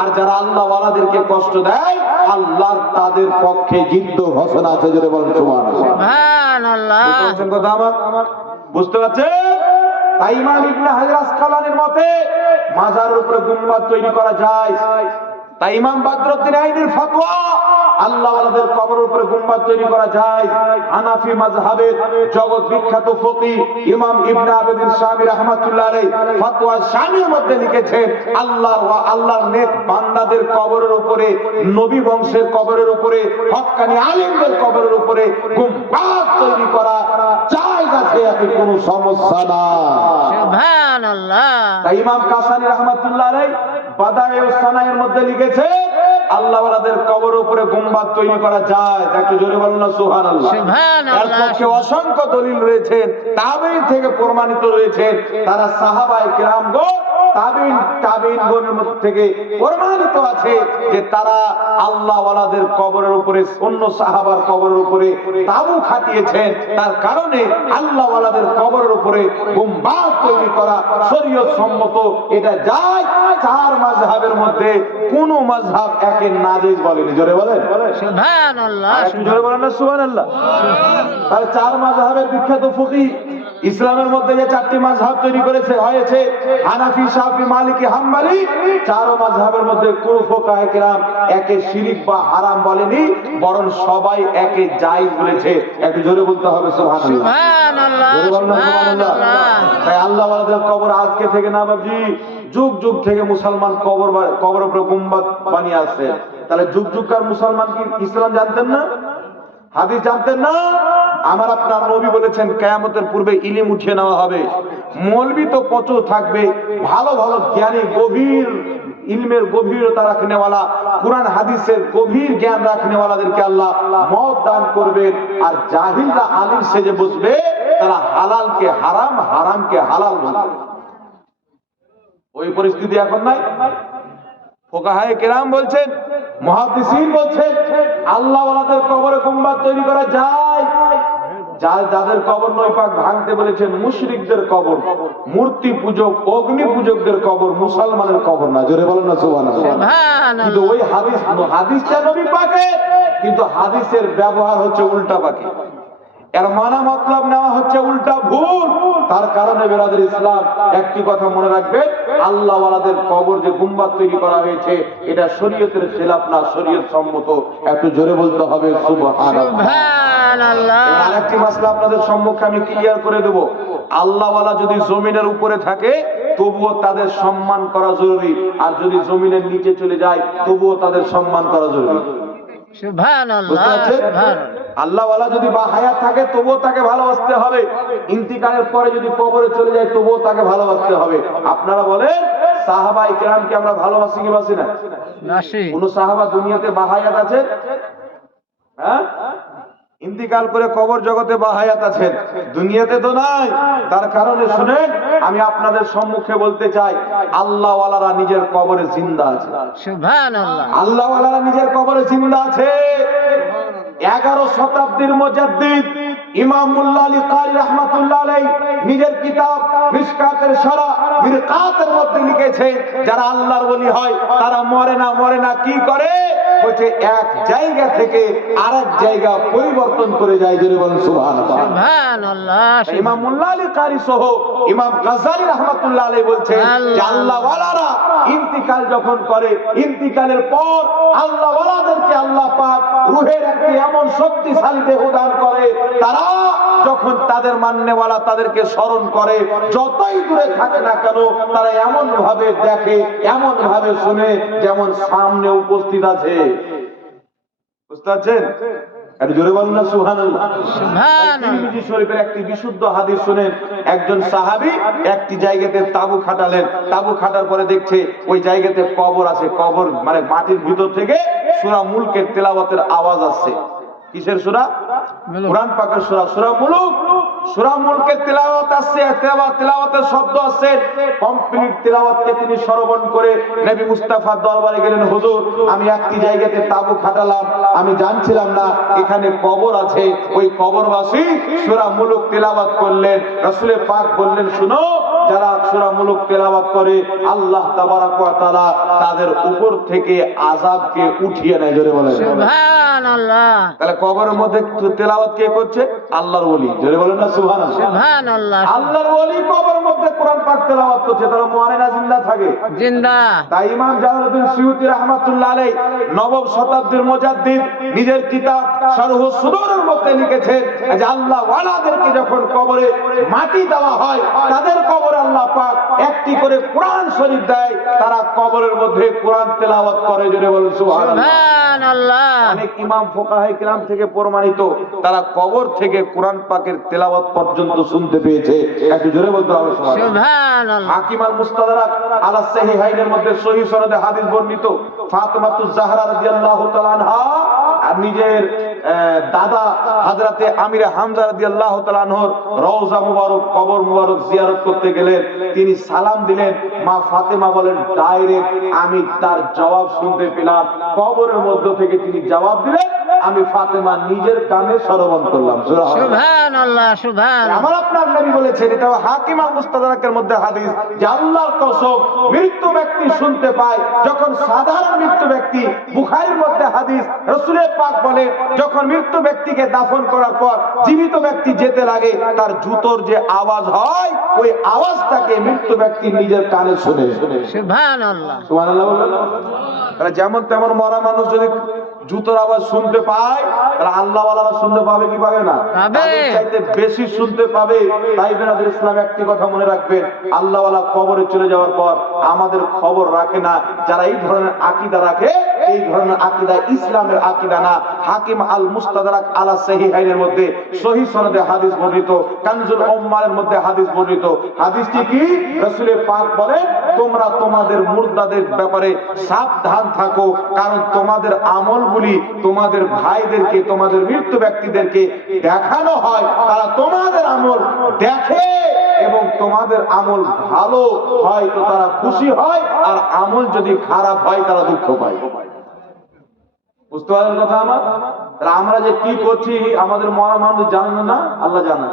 আর যারা আল্লাহ ওয়ালাদেরকে কষ্ট দেয়, আল্লাহ তাদের পক্ষে যুদ্ধ ঘোষণা আছে। জোরে বলেন সুবহানাল্লাহ। সুবহানাল্লাহ। কথা আমার বুঝতে পারছেন? তাই ইমাম ইবনে হাজার আসকালানীর মতে মাজারের উপরে গুম্বাদ তৈরি করা যায়। তাই ইমাম বদরুদ্দিন আইনির ফতোয়া, আল্লাহ ওয়ালাদের কবরের উপরে গুম্বাদ তৈরি করা যায়। হানাফি মাযহাবের জগৎ বিখ্যাত ফকিহ ইমাম ইবনে আবিদিন শামী রাহমাতুল্লাহ আলাইহি ফতোয়া শামীর মধ্যে লিখেছেন, আল্লাহর নেক বান্দাদের কবরের উপরে, নবী বংশের কবরের উপরে, হক্কানি আলেমদের কবরের উপরে গুম্বাদ তৈরি করা জায়েজ আছে, এতে কোনো সমস্যা না। সুবহানাল্লাহ। তাই ইমাম কাসানী রাহমাতুল্লাহ আলাইহি বাদায়ে সানায়ের মধ্যে লিখেছে, আল্লাহ ওয়ালাদের কবরের উপরে গুম্বাদ তৈরি করা যায়। একটু জোরে বলুন না সুবহানাল্লাহ। সুবহানাল্লাহ। এর পক্ষে অসংখ্য দলিল রয়েছে, তাবেঈন থেকে প্রমাণিত রয়েছে। তারা সাহাবায়ে কেরামগণ তাবিন গণের মধ্যে থেকে প্রমাণিত আছে যে তারা আল্লাহ ওয়ালাদের কবরের উপরে, অন্য সাহাবার কবরের উপরে তাবু খাটিয়েছেন। তার কারণে আল্লাহ ওয়ালাদের কবরের উপরে গুম্বাদ তৈরি করা শরীয়ত সম্মত। এটা যায় চার মাযহাবের মধ্যে কোন মাযহাব একে নাজেজ বলেনি। জোরে বলেন, সুবহানাল্লাহ, একটু জোরে বলেন না সুবহানাল্লাহ। তাহলে চার মাযহাবের বিখ্যাত ফকিহ ইসলামের মধ্যে যে চারটি মাযহাব তৈরি করেছে হয়েছে হানাফি, শাফি, মালিকি, হাম্বলি। চার মাযহাবের মধ্যে কোন ফুকাহে কেরাম একে শিরক বা হারাম বলেনি, বরং সবাই একে জায়েজ বলেছে। একটু জোরে বলতে হবে সুবহানাল্লাহ, সুবহানাল্লাহ, জোরে বলেন না সুবহানাল্লাহ। তাই আল্লাহ ওয়ালাদের কবর আজকে থেকে না বাবজি, যুগ যুগ থেকে মুসলমান কবর উপরে গুম্বাদ বানিয়ে আসছে। তাহলে যুগ যুগকার মুসলমান কি ইসলাম জানতেন না, হাদিস জানতেন না? আমার আপনার নবী বলেছেন কিয়ামতের পূর্বে ইলম উঠিয়ে নেওয়া হবে। মৌলবি তো প্রচুর থাকবে, ভালো ভালো জ্ঞানী, গভীর ইলমের গভীরতা রাখনেওয়ালা, কুরআন হাদিসের গভীর জ্ঞান রাখনেওয়ালাদেরকে আল্লাহ মওত দান করবেন। আর জাহিলরা আলিম সেজে বসবে, তারা হালালকে হারাম, হারামকে হালাল বলবে। ওই পরিস্থিতি এখন নাই। ফুকাহায়ে কেরাম বলছেন, মুহাদ্দিসিন বলছেন, আল্লাহ ওয়ালাদের কবরে গুম্বাদ তৈরি করা যায়। যাদের কবর নয় পাক ভাঙতে বলেছেন মুশরিকদের কবর, মূর্তি পূজক, অগ্নি পূজকদের কবর, মুসলমানের কবর না। জোরে বলেন না সুবহানাল্লাহ। কিন্তু ওই হাদিসটা নবী পাকের, কিন্তু হাদিসের ব্যবহার হচ্ছে উল্টা পাকে, এর মানা মতলব নেওয়া হচ্ছে উল্টা, ভুল। তার কারণে বেরাদের ইসলাম একটি কথা মনে রাখবে, আল্লাহ ওয়ালাদের কবর যে গুম্বাদ তৈরি করা হয়েছে এটা শরীয়তের খেলাফ না, শরীয়ত সম্মত। একটু জোরে বলতে হবে সুবহানাল্লাহ। আরেকটি মাসলা আপনাদের সম্মুখে আমি ক্লিয়ার করে দেব। আল্লাহ ওয়ালা যদি জমিনের উপরে থাকে তবুও তাদের সম্মান করা জরুরি, আর যদি জমিনের নিচে চলে যায় তবুও তাদের সম্মান করা জরুরি। সুবহানাল্লাহ, সুবহানাল্লাহ। আল্লাহ ওয়ালা যদি বা হায়াত থাকে তবুও তাকে ভালোবাসতে হবে, ইন্তিকালের পরে যদি কবরে চলে যায় তবুও তাকে ভালোবাসতে হবে। আপনারা বলেন সাহাবায়ে কেরামকে আমরা ভালোবাসি কি বাসি না? কোন সাহাবা দুনিয়াতে বা হায়াত আছে? হ্যাঁ, ইন্তিকাল করে কবর জগতে বা হায়াত আছেন, দুনিয়াতে তো নাই। তার কারণে শুনেন, আমি আপনাদের সম্মুখে বলতে চাই, আল্লাহ ওয়ালারা নিজের কবরে জিন্দা আছে। সুবহানাল্লাহ, আল্লাহ ওয়ালারা নিজের কবরে জিন্দা আছে। 11 শতাব্দীর মুজাদ্দিদ ইমাম মুল্লা আলী কারি রাহমাতুল্লাহ আলাইহি নিজের কিতাব মিশকাতের শরা মিরকাতের মধ্যে লিখেছে, যারা আল্লাহর ওলি হয় তারা মরে না, কি করে? বলছে এক জায়গা থেকে আরেক জায়গা পরিবর্তন করে যায়। জোরে বলেন সুবহানাল্লাহ, সুবহানাল্লাহ। ইমাম মুল্লা আলী কারি সহ ইমাম গাজ্জালী রাহমাতুল্লাহ আলাইহি বলছেন যে আল্লাহ ওয়ালারা ইন্তিকাল যখন করে, ইন্তিকালের পর আল্লাহ ওয়ালাদেরকে আল্লাহ পাক রূহের একটি এমন শক্তিশালী দেহ দান করে, তারা যখন তাদের মান্যওয়ালা তাদেরকে স্মরণ করে, যতই দূরে থাকে না কেন তারা এমন ভাবে দেখে, এমন ভাবে শুনে যেমন সামনে উপস্থিত আছে। বুঝতে পারছেন? আর জোরে বলুন না সুবহানাল্লাহ। তিরমিজি শরীফের একটি বিশুদ্ধ হাদিস শুনেন, একজন সাহাবী একটি জায়গাতে তাবু খাটালেন, তাবু খাটার পরে দেখছে ওই জায়গাতে কবর আছে, কবর মানে মাটির ভিতর থেকে সূরা মুলকের তেলাওয়াতের আওয়াজ আসছে। কিসের সূরা? কুরআন পাকের সূরা, সূরা মুলক। সূরা মুলকের তেলাওয়াত আসছে, তেলাওয়াতের শব্দ আসছে। কমপ্লিট তেলাওয়াতকে তিনি শ্রবণ করে নবী মুস্তাফার দরবারে গেলেন, হুজুর আমি একটি জায়গাতে তাবু খাটালাম, আমি জানছিলাম না এখানে কবর আছে। ওই কবরবাসী সূরা মুলক তেলাওয়াত করলেন। রাসূল পাক বললেন, শুনো, যারা সূরা মুলক তেলাওয়াত করে আল্লাহ তাবারক ওয়া তাআলা তাদের উপর থেকে আযাবকে উঠিয়ে নেয়। জোরে বলেন সুবহানাল্লাহ। তাহলে কবরের মধ্যে তেলাওয়াত কে করছে? আল্লাহর ওলি। জোরে বলেন না সুবহানাল্লাহ। সুবহানাল্লাহ। আল্লাহর ওলি কবরের মধ্যে কোরআন পাক তেলাওয়াত করছে, তারা মরে না, জিন্দা থাকে? জিন্দা। তাই ইমাম জালালউদ্দিন সুয়ুতী রাহমাতুল্লাহ আলাইহি নবম শতাব্দীর মুজাদ্দিদ নিজের কিতাব শারহুস সুদুরের মধ্যে লিখেছেন যে আল্লাহ ওয়ালাদেরকে যখন কবরে মাটি দেওয়া হয়, তাদের কবরে আল্লাহ পাক একটি করে কোরআন শরীফ দেয়, তারা কবরের মধ্যে কোরআন তেলাওয়াত করে। জোরে বলেন সুবহানাল্লাহ। সুবহানাল্লাহ। অনেক ইমাম ফুকাহায়ে কেরাম থেকে প্রমাণিত, তারা কবর থেকে কোরআন পাকের তেলাওয়াত পর্যন্ত শুনতে পেয়েছে। একটু জোরে বলতে হবে সুবহানাল্লাহ। হাকিম আল মুস্তাদরাক আলা সাহিহাইনের মধ্যে সহিহ সনদে হাদিস বর্ণিত, ফাতেমাতুজ জাহরা রাদিয়াল্লাহু তাআলা আনহা নিজের দাদা হযরতে আমিরে হামজা রাদিয়াল্লাহু তাআলা আনহুর রওজা মুবারক, কবর মুবারক জিয়ারত করতে গেলেন। তিনি সালাম দিলেন, মা ফাতেমা বলেন ডাইরেক্ট আমি তার জবাব শুনতে পেলাম। কবরের মধ্য থেকে তিনি জবাব দিলেন, আমি ফাতেমা নিজের কানে শ্রবণ করলাম। সুবহানাল্লাহ, সুবহানাল্লাহ। আমার আপনার নবী বলেছেন, এটা হাকিম আল মুস্তাদরাকের মধ্যে হাদিস, যে আল্লাহর কসম মৃত্যু ব্যক্তি শুনতে পায় যখন সাধারণ মৃত্যু ব্যক্তি। বুখারীর মধ্যে হাদিস, রাসূলের পাক বলেন যখন মৃত্যু ব্যক্তিকে দাফন করার পর জীবিত ব্যক্তি যেতে লাগে, তার জুতোর যে আওয়াজ হয় ওই আওয়াজটাকে মৃত্যু ব্যক্তি নিজের কানে শুনে। সুবহানাল্লাহ, সুবহানাল্লাহ বললেন। তাহলে যেমন তেমন মরা মানুষ যদি জুতোর আওয়াজ শুনতে পায়, তাহলে আল্লাহ ওয়ালারা শুনতে পাবে কি পাবে না? পাবে। তাদের চাইতে বেশি শুনতে পাবে। তাই বেরাদের ইসলাম একটি কথা মনে রাখবেন, আল্লাহ ওয়ালা কবরে চলে যাওয়ার পর আমাদের খবর রাখে না। যারা এই ধরনের আকীদা রাখে, এই ধরনের আকীদা ইসলামের আকীদা না। হাকিম আল মুস্তাদরাক আলা সহিহাইনের মধ্যে সহিহ সনদে হাদিস বর্ণিত, কানজুল উম্মালের মধ্যে হাদিস বর্ণিত। হাদিসটি কি? রাসূলের পাক বলেন, তোমরা তোমাদের মুর্দাদের ব্যাপারে সাবধান থাকো, কারণ তোমাদের আমলগুলি তোমাদের ভাইদেরকে, তোমাদের মৃত্যু ব্যক্তিদেরকে দেখানো হয়, তারা তোমাদের আমল দেখে এবং তোমাদের আমল ভালো হয় তো তারা খুশি হয়, আর আমল যদি খারাপ হয় তারা দুঃখ পায়। বুঝতে পারেন কথা আমার? তাহলে আমরা যে কি করছি আমাদের মরা মানুষ জানে না, আল্লাহ জানে।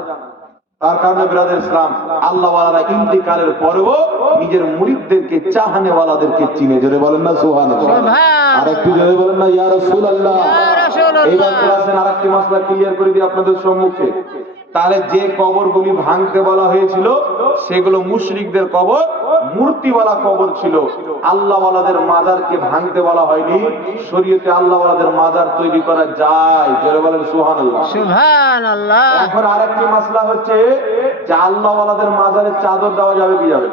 তার কারণে বিরাদের ইসলাম, আল্লাহ ওয়ালারা ইন্তিকালের পরেও নিজের মুরিদদেরকে, চাহানেওয়ালাদেরকে চিনে। জোরে বলেন না সুবহানাল্লাহ। আর একটু জোরে বলেন না ইয়া রাসূলুল্লাহ। এইবার ক্লাসের আরেকটি মাসলা ক্লিয়ার করে দিই আপনাদের সম্মুখে। তাহলে যে কবরগুলি ভাঙতে বলা হয়েছিল সেগুলো মুশরিকদের কবর, মূর্তিওয়ালা কবর ছিল। আল্লাহওয়ালাদের মাজারকে ভাঙতে বলা হয়নি। শরীয়তে আল্লাহওয়ালাদের মাজার তৈরি করা যায়। জোরে বলেন সুবহানাল্লাহ, সুবহানাল্লাহ। এখন আরেকটি মাসলা হচ্ছে যে আল্লাহওয়ালাদের মাজারে চাদর দেওয়া যাবে কি যাবে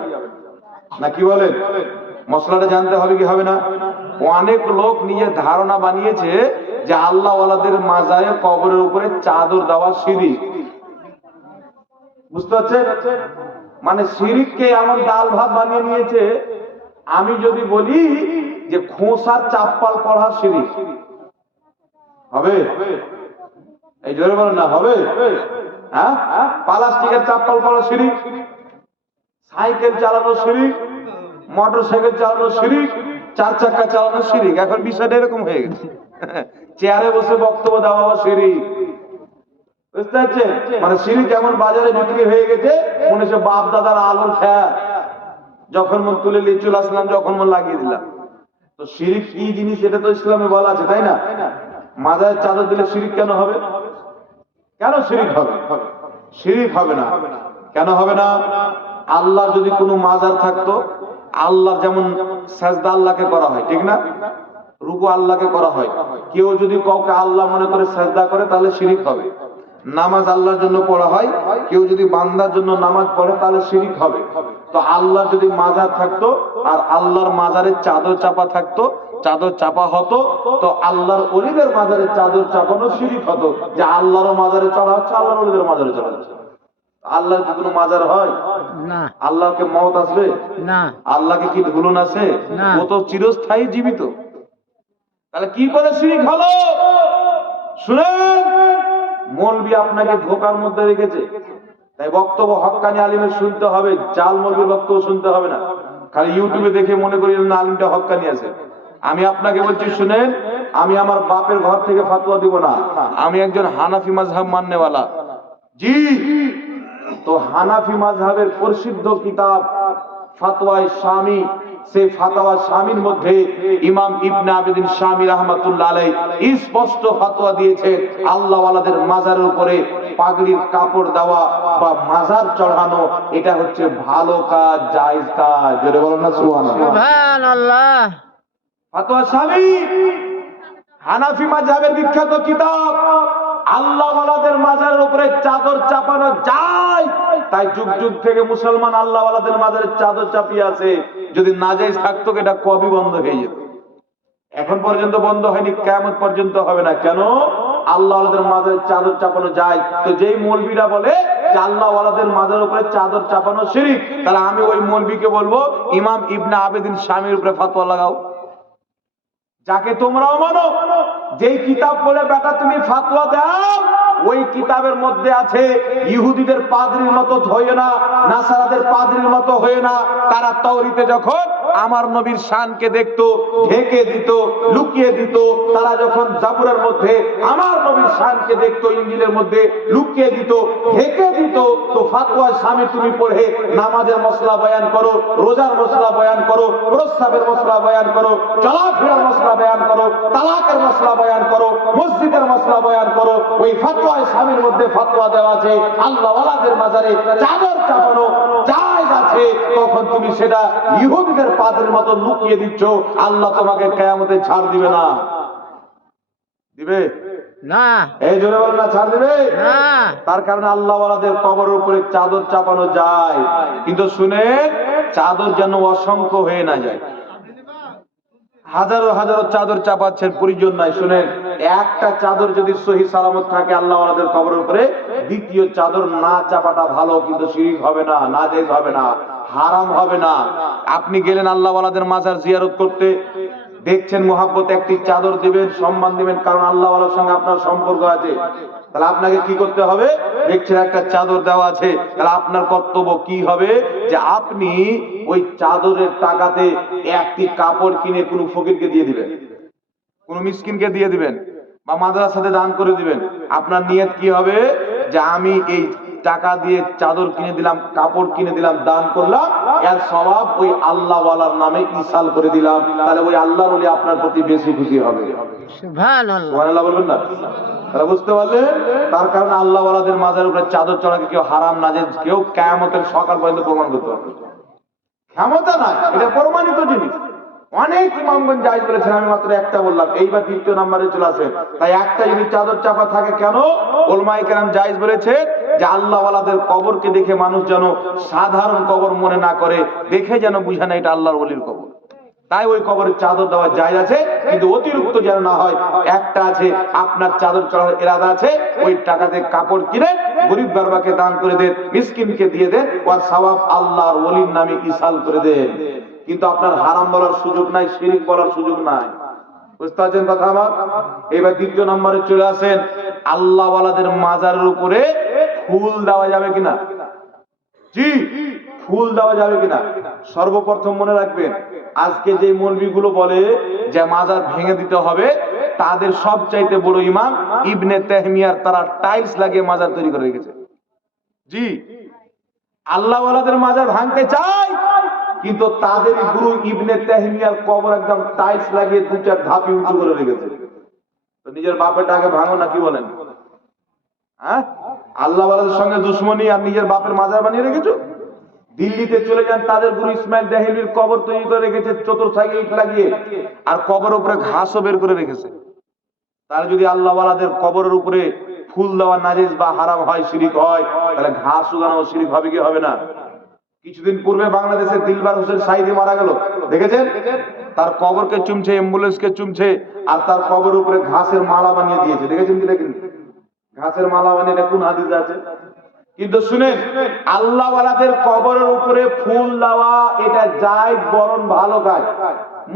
না, কি বলেন? মশলাটা জানতে হবে কি হবে না? অনেক লোক নিজের ধারণা বানিয়েছে যে আল্লাহওয়ালাদের মাজারে কবরের উপরে চাদর দেওয়া শিরক। বুঝতে পারছেন? মানে শিরককে এমন ডাল ভাত বানিয়ে নিয়েছে। আমি যদি বলি যে খোসার চাপ্পাল পড়া শিরক হবে? এই জোরে বলেন না হবে? হ্যাঁ, প্লাস্টিকের চাপ্পাল পড়া শিরক, সাইকেল চালানো শিরক, মোটর সাইকেল চালানো শিরক, চার চাকা চালানো শিরক। এখন বিষয়টা এরকম হয়ে গেছে, চেয়ারে বসে বক্তব্য দেওয়া শিরক। বুঝতে পারছেন? মানে শিরক যেমন বাজারে বিক্রি হয়ে গেছে, মনে হচ্ছে বাপ দাদার আলোর খেয়া, যখন মন তুলে নিয়ে চলে আসলাম, যখন মন লাগিয়ে দিলাম। তো শিরক কি জিনিস এটা তো ইসলামে বলা আছে, তাই না? মাজারের চাদর দিলে শিরক কেন হবে? কেন শিরক হবে? শিরক হবে না। কেন হবে না? আল্লাহ যদি কোনো মাজার থাকতো, আল্লাহ যেমন সাজদা আল্লাহকে করা হয়, ঠিক না? রুকু আল্লাহকে করা হয়। কেউ যদি কাউকে আল্লাহ মনে করে সাজদা করে তাহলে শিরক হবে। নামাজ আল্লাহর জন্য পড়া হয়, কেউ যদি বান্দার জন্য নামাজ পড়ে তাহলে শিরক হবে। তো আল্লাহ যদি মাজার থাকতো আর আল্লাহর মাজারে চাদর চাপা থাকতো, চাদর চাপা হতো, তো আল্লাহর ওলিদের মাজারে চাদর চাপানো শিরক হতো। যে আল্লাহর মাজারে চড়া হচ্ছে, আল্লাহর ওলিদের মাজারে চড়া হচ্ছে। আল্লাহর কি কোনো মাজার হয়? না। আল্লাহকে মওত আসবে? না। আল্লাহকে কি ভুলন আছে? না। ও তো চিরস্থায়ী জীবিত। তাহলে কি করে শিরক হলো? শুনেন, মৌলবি আপনাকে ধোকার মধ্যে রেখেছে। তাই বক্তব্য হক্কানি আলিমের শুনতে হবে, জাল মৌলবির বক্তব্য শুনতে হবে না। খালি ইউটিউবে দেখে মনে করি না আলিমটা হক্কানি আছে। আমি আপনাকে বলছি শুনেন, আমি আমার বাপের ঘর থেকে ফাতোয়া দিব না। আমি একজন হানাফি মাযহাব মাননেওয়ালা। জি, তো হানাফি মাযহাবের প্রসিদ্ধ কিতাব ফাতওয়ায়ে শামী, সেই ফাতোয়া শামীর মধ্যে ইমাম ইবনে আবিদিন শামী রাহমাতুল্লাহ আলাইহি স্পষ্ট ফাতোয়া দিয়েছে, আল্লাহওয়ালাদের মাজারের উপরে পাগড়ির কাপড় দেওয়া বা মাজার চড়ানো এটা হচ্ছে ভালো কাজ, জায়েজ কাজ। জোরে বলেন না সুবহানাল্লাহ। সুবহানাল্লাহ। ফাতোয়া শামী হানাফি মাযহাবের বিখ্যাত কিতাব। আল্লাহওয়ালাদের মাজারের উপরে চাদর চাপানো যায়, তাই যুগ যুগ থেকে মুসলমান আল্লাহওয়ালাদের মাজারে চাদর চাপিয়ে আছে। যদি নাজায়েজ থাকতো এটা কবে বন্ধ হয়ে যেত। এখন পর্যন্ত বন্ধ হয়নি, কিয়ামত পর্যন্ত হবে না। কেন? আল্লাহওয়ালাদের মাজারে চাদর চাপানো যায়। তো যেই মৌলবীরা বলে যে আল্লাহওয়ালাদের মাজারের উপরে চাদর চাপানো শিরক, তাহলে আমি ওই মৌলবীকে বলবো ইমাম ইবনে আবিদিন শামীর উপরে ফতোয়া লাগাও, যাকে তোমরাও মানো। যেই কিতাব বলে বেটা তুমি ফাতোয়া দাও, ওই কিতাবের মধ্যে আছে ইহুদিদের পাদ্রীর মতো হয়ে না, নাসারাদের পাদ্রীর মতো হয়ে না। তারা তাওরীতে যখন আমার নবীর শানকে দেখতো, ঢেকে দিত, লুকিয়ে দিত। তারা যখন জাবুরের মধ্যে আমার নবীর শানকে দেখতো, ইনজিলের মধ্যে লুকিয়ে দিত, ঢেকে দিত। তো ফাতোয়া স্বামী তুমি পড়ে নামাজের মশলা বয়ান করো, রোজার মশলা বয়ান করো, প্রস্রাবের মশলা বয়ান করো, চলাফেরার মশলা বয়ান করো, তালাকের মশলা বয়ান করো, মসজিদের মশলা বয়ান করো। ওই ফাতোয়ায় স্বামীর মধ্যে ফাতোয়া দেওয়া আছে আল্লাহ ওয়ালাদের মাজারে চাদর চাপানো জায়েজ আছে, তখন তুমি সেটা ইহুদিদের পাদের মতো লুকিয়ে দিচ্ছ। আল্লাহ তোমাকে কিয়ামতে ছাড় দিবে না, দিবে না, এই জোরে বল না, ছাড় দিবে না। তার কারণে আল্লাহ ওয়ালাদের কবরের উপরে চাদর চাপানো যায়, কিন্তু শুনে চাদর যেন অসংখ্য হয়ে না যায়। হাজারো হাজারো চাদর চাপাচ্ছেন, প্রয়োজন নাই। শুনেন, একটা চাদর যদি সহি সালামত থাকে আল্লাহ ওয়ালাদের কবরের উপরে, দ্বিতীয় চাদর না চাপাটা ভালো, কিন্তু শিরক হবে না, নাজেজ হবে না, হারাম হবে না। আপনি গেলেন আল্লাহ ওয়ালাদের মাজার জিয়ারত করতে, দেখছেন মোহাব্বত একটি চাদর দিবেন, সম্মান দিবেন, কারণ আল্লাহ ওয়ালার সঙ্গে আপনার সম্পর্ক আছে। তাহলে আপনাকে কি করতে হবে? দেখছেন একটা চাদর দেওয়া আছে, তাহলে আপনার কর্তব্য কি হবে? যে আপনি ওই চাদরের টাকাতে একটি কাপড় কিনে কোনো ফকিরকে দিয়ে দিবেন, কোন মিসকিনকে দিয়ে দিবেন, বা মাদ্রাসাতে দান করে দিবেন। আপনার নিয়ত কি হবে? যে আমি এই টাকা দিয়ে চাদর কিনে দিলাম, কাপড় কিনে দিলাম, দান করলাম, এর সওয়াব ওই আল্লাহ ওয়ালার নামে ইসাল করে দিলাম। তাহলে ওই আল্লাহর ওলি আপনার প্রতি বেশি খুশি হবে। সুবহানাল্লাহ। সুবহানাল্লাহ বলবেন না? তাহলে বুঝতে পারলেন? তার কারণে আল্লাহ ওয়ালাদের মাজার উপরে চাদর চড়াকে কেউ হারাম নাজেজ কেউ কিয়ামতের সকাল পর্যন্ত প্রমাণ করতে পারবে ক্ষমতা নাই, এটা প্রমাণিত জিনিস। অনেক ইমামগণ জায়েজ বলেছেন, আমি মাত্র একটা বললাম, এইবার দ্বিতীয় নম্বরে চলে আসে। তাই একটা যদি চাদর চাপা থাকে কেন? উলামায়ে কেরাম জায়েজ বলেছে যে আল্লাহ ওয়ালাদের কবরকে দেখে মানুষ যেন সাধারণ কবর মনে না করে, দেখে যেন বুঝে না এটা আল্লাহর ওলির কবর। তাই ওই কবরের চাদর দেওয়া জায়েজ আছে, কিন্তু অতিরিক্ত যেন না হয়। একটা আছে আপনার চাদর চড়ার ইরাদা আছে, ওই টাকাতে কাপড় কিনে গরিব গরবাকে দান করে দেন, মিসকিনকে দিয়ে দেন, ওর সওয়াব আল্লাহর ওলির নামে ইসাল করে দেন। কিন্তু আপনার হারাম বলার সুযোগ নাই, শিরক বলার সুযোগ নাই। বুঝতে পারছেন কথা আমার? এবার দ্বিতীয় নম্বরে চলে আসেন, আল্লাহ ওয়ালাদের মাজারের উপরে ফুল দেওয়া যাবে কিনা? জি, ফুল দেওয়া যাবে কিনা? সর্বপ্রথম মনে রাখবেন, আজকে যে মৌলবীগুলো বলে যে মাজার ভেঙে দিতে হবে, তাদের সবচাইতে বড় ইমাম ইবনে তাইমিয়ার তারা টাইলস লাগিয়ে মাজার তৈরি করে রেখেছে। জি, আল্লাহ ওয়ালাদের মাজার ভাঙতে চায়, কিন্তু তাদের গুরু ইবনে তাইমিয়ার কবর একদম টাইলস লাগিয়ে দু চার ধাপি উঁচু করে রেখেছে। তো নিজের বাপেরটা আগে ভাঙো না, কি বলেন? হ্যাঁ, আল্লাহ ওয়ালাদের সঙ্গে দুশ্মনী আর নিজের বাপের মাজার বানিয়ে রেখেছো। দিল্লিতে চলে যান, তাদের গুরু ইসমাইল দেহলভির কবর তৈরি করে রেখেছে চতুর্থাকে ইট লাগিয়ে, আর কবর উপরে ঘাসও বের করে রেখেছে। তাহলে যদি আল্লাহ ওয়ালাদের কবরের উপরে ফুল দেওয়া নাজেজ বা হারাম হয়, শিরক হয়, তাহলে ঘাস উগানো শিরক হবে কি হবে না? কিছুদিন পূর্বে বাংলাদেশে দিলবার হোসেন সাইদি মারা গেল, দেখেছেন? তার কবরকে চুমছে, অ্যাম্বুলেন্সকে চুমছে, আর তার কবর উপরে ঘাসের মালা বানিয়ে দিয়েছে। দেখেছেন কি দেখেন? ঘাসের মালা বানিয়ে কোন হাদিসে আছে? কিন্তু শুনেন, আল্লাহ ওয়ালাদের কবরের উপরে ফুল দেওয়া এটা জায়েজ, বরং ভালো কাজ,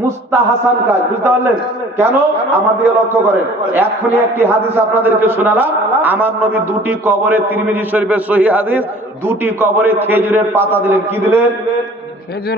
মুস্তাহাসান কাজ। বুঝতে পারলেন কেন? আমাদের লক্ষ্য করেন, এখনই একটি হাদিস আপনাদেরকে শোনালাম। আমার নবী দুটি কবরে, তিরমিজি শরীফের সহিহ হাদিস, দুটি কবরে খেজুরের পাতা দিলেন। কি দিলেন?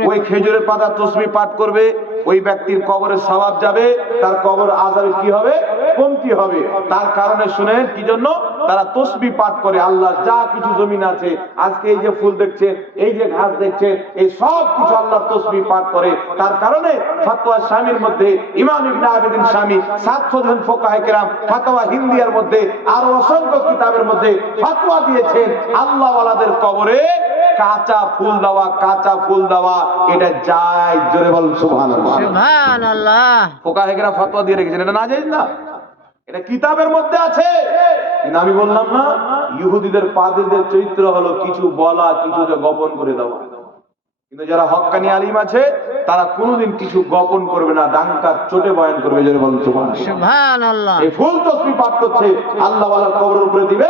ওই খেজুরের পাতা তসবিহ পাঠ করবে, ওই ব্যক্তির কবরের সওয়াব যাবে, তার কবর আযাবে কি হবে? কমতি হবে। তার কারণে শুনেন কি জন্য? তারা তসবিহ পাঠ করে। আল্লাহ যা কিছু জমিন আছে, আজকে এই যে ফুল দেখছেন, এই যে ঘাস দেখছেন, এই সব কিছু আল্লাহর তসবিহ পাঠ করে। তার কারণে ফতোয়া শামীর মধ্যে ইমাম ইবনে আবিদিন শামী 700 জন ফুকাহায়ে কেরাম ফতোয়া হিন্দিয়ার মধ্যে আর অসংখ্য কিতাবের মধ্যে ফতোয়া দিয়েছেন, আল্লাহ ওয়ালাদের কবরে কাঁচা ফুল দেওয়া, কাঁচা ফুল দেওয়া এটা জায়েজ। জোরে বল সুবহানাল্লাহ। সুবহানাল্লাহ। ফুকাহায়ে কেরাম ফতোয়া দিয়ে রেখেছেন, এটা নাজায়েজ না, এটা কিতাবের মধ্যে আছে। কিন্তু আমি বললাম না, ইহুদিদের পাদ্রীদের চরিত্র হলো কিছু বলা, কিছুকে গোপন করে দেওয়া। কিন্তু যারা হক্কানি আলিম আছে, তারা কোনোদিন কিছু গোপন করবে না, ডাঙ্কার চোটে বয়ান করবে। জোরে বলুন সুবহানাল্লাহ। সুবহানাল্লাহ। এই ফুল তসবিহ পাঠ করছে, আল্লাহ ওয়ালার কবরের উপরে দিবে,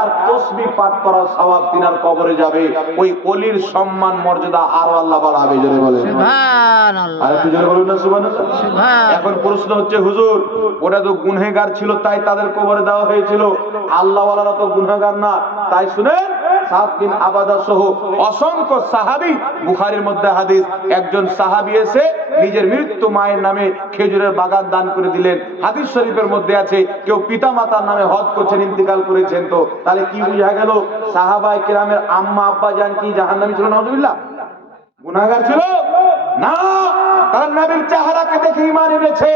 আর তসবিহ পাঠ করার সওয়াব তিনার কবরে যাবে। ওই ওলির সম্মান মর্যাদা আরো আল্লাহ বাড়াবে। জোরে বলেন সুবহানাল্লাহ। আর একটু জোরে বলুন না সুবহানাল্লাহ। সুবহান। এখন প্রশ্ন হচ্ছে, হুজুর ওটা তো গুনহেগার ছিল তাই তাদের কবরে দেওয়া হয়েছিল, আল্লাহ ওয়ালারা তো গুনহেগার না, তাই শুনেন সাদ বিন আবাদা সহ অসংখ্য সাহাবী, বুখারীর মধ্যে হাদিস, একজন সাহাবী এসে নিজের মৃত্যু মায়ের নামে খেজুরের বাগান দান করে দিলেন। হাদিস শরীফের মধ্যে আছে কেউ পিতা মাতার নামে হজ করছেন, ইন্তেকাল করেছেন। তো তাহলে কি বুঝা গেল? সাহাবায়ে কেরামের আম্মা আব্বা জান কি জাহান্নামী ছিল? নাউজুবিল্লাহ। গুনাহগার ছিল না, তারা নবীর চেহারাকে দেখে ঈমান এনেছে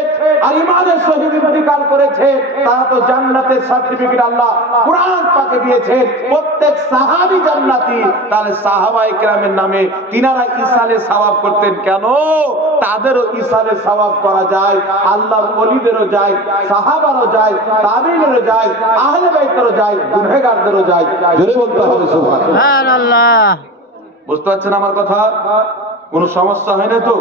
আর ঈমানের সহিত ইন্তেকাল করেছে। তারা তো জান্নাতের সার্টিফিকেট আল্লাহ কুরআন পাকে দিয়েছে, প্রত্যেক সাহাবী জান্নাতি। তাহলে সাহাবায়ে কেরামের নামে তিনারা ইসালে সওয়াব করতেন কেন? তাদেরও ইসালে সওয়াব করা যায়, আল্লাহর ওলিদেরও যায়, সাহাবারও যায়, তাবিঈনেরও যায়, আহলে বাইতেরও যায়, গুনহেগারদেরও যায়। জোরে বলতে হবে সুবহানাল্লাহ। সুবহানাল্লাহ। বুঝতে পারছেন আমার কথা? কোন সমস্যা হয় না তো?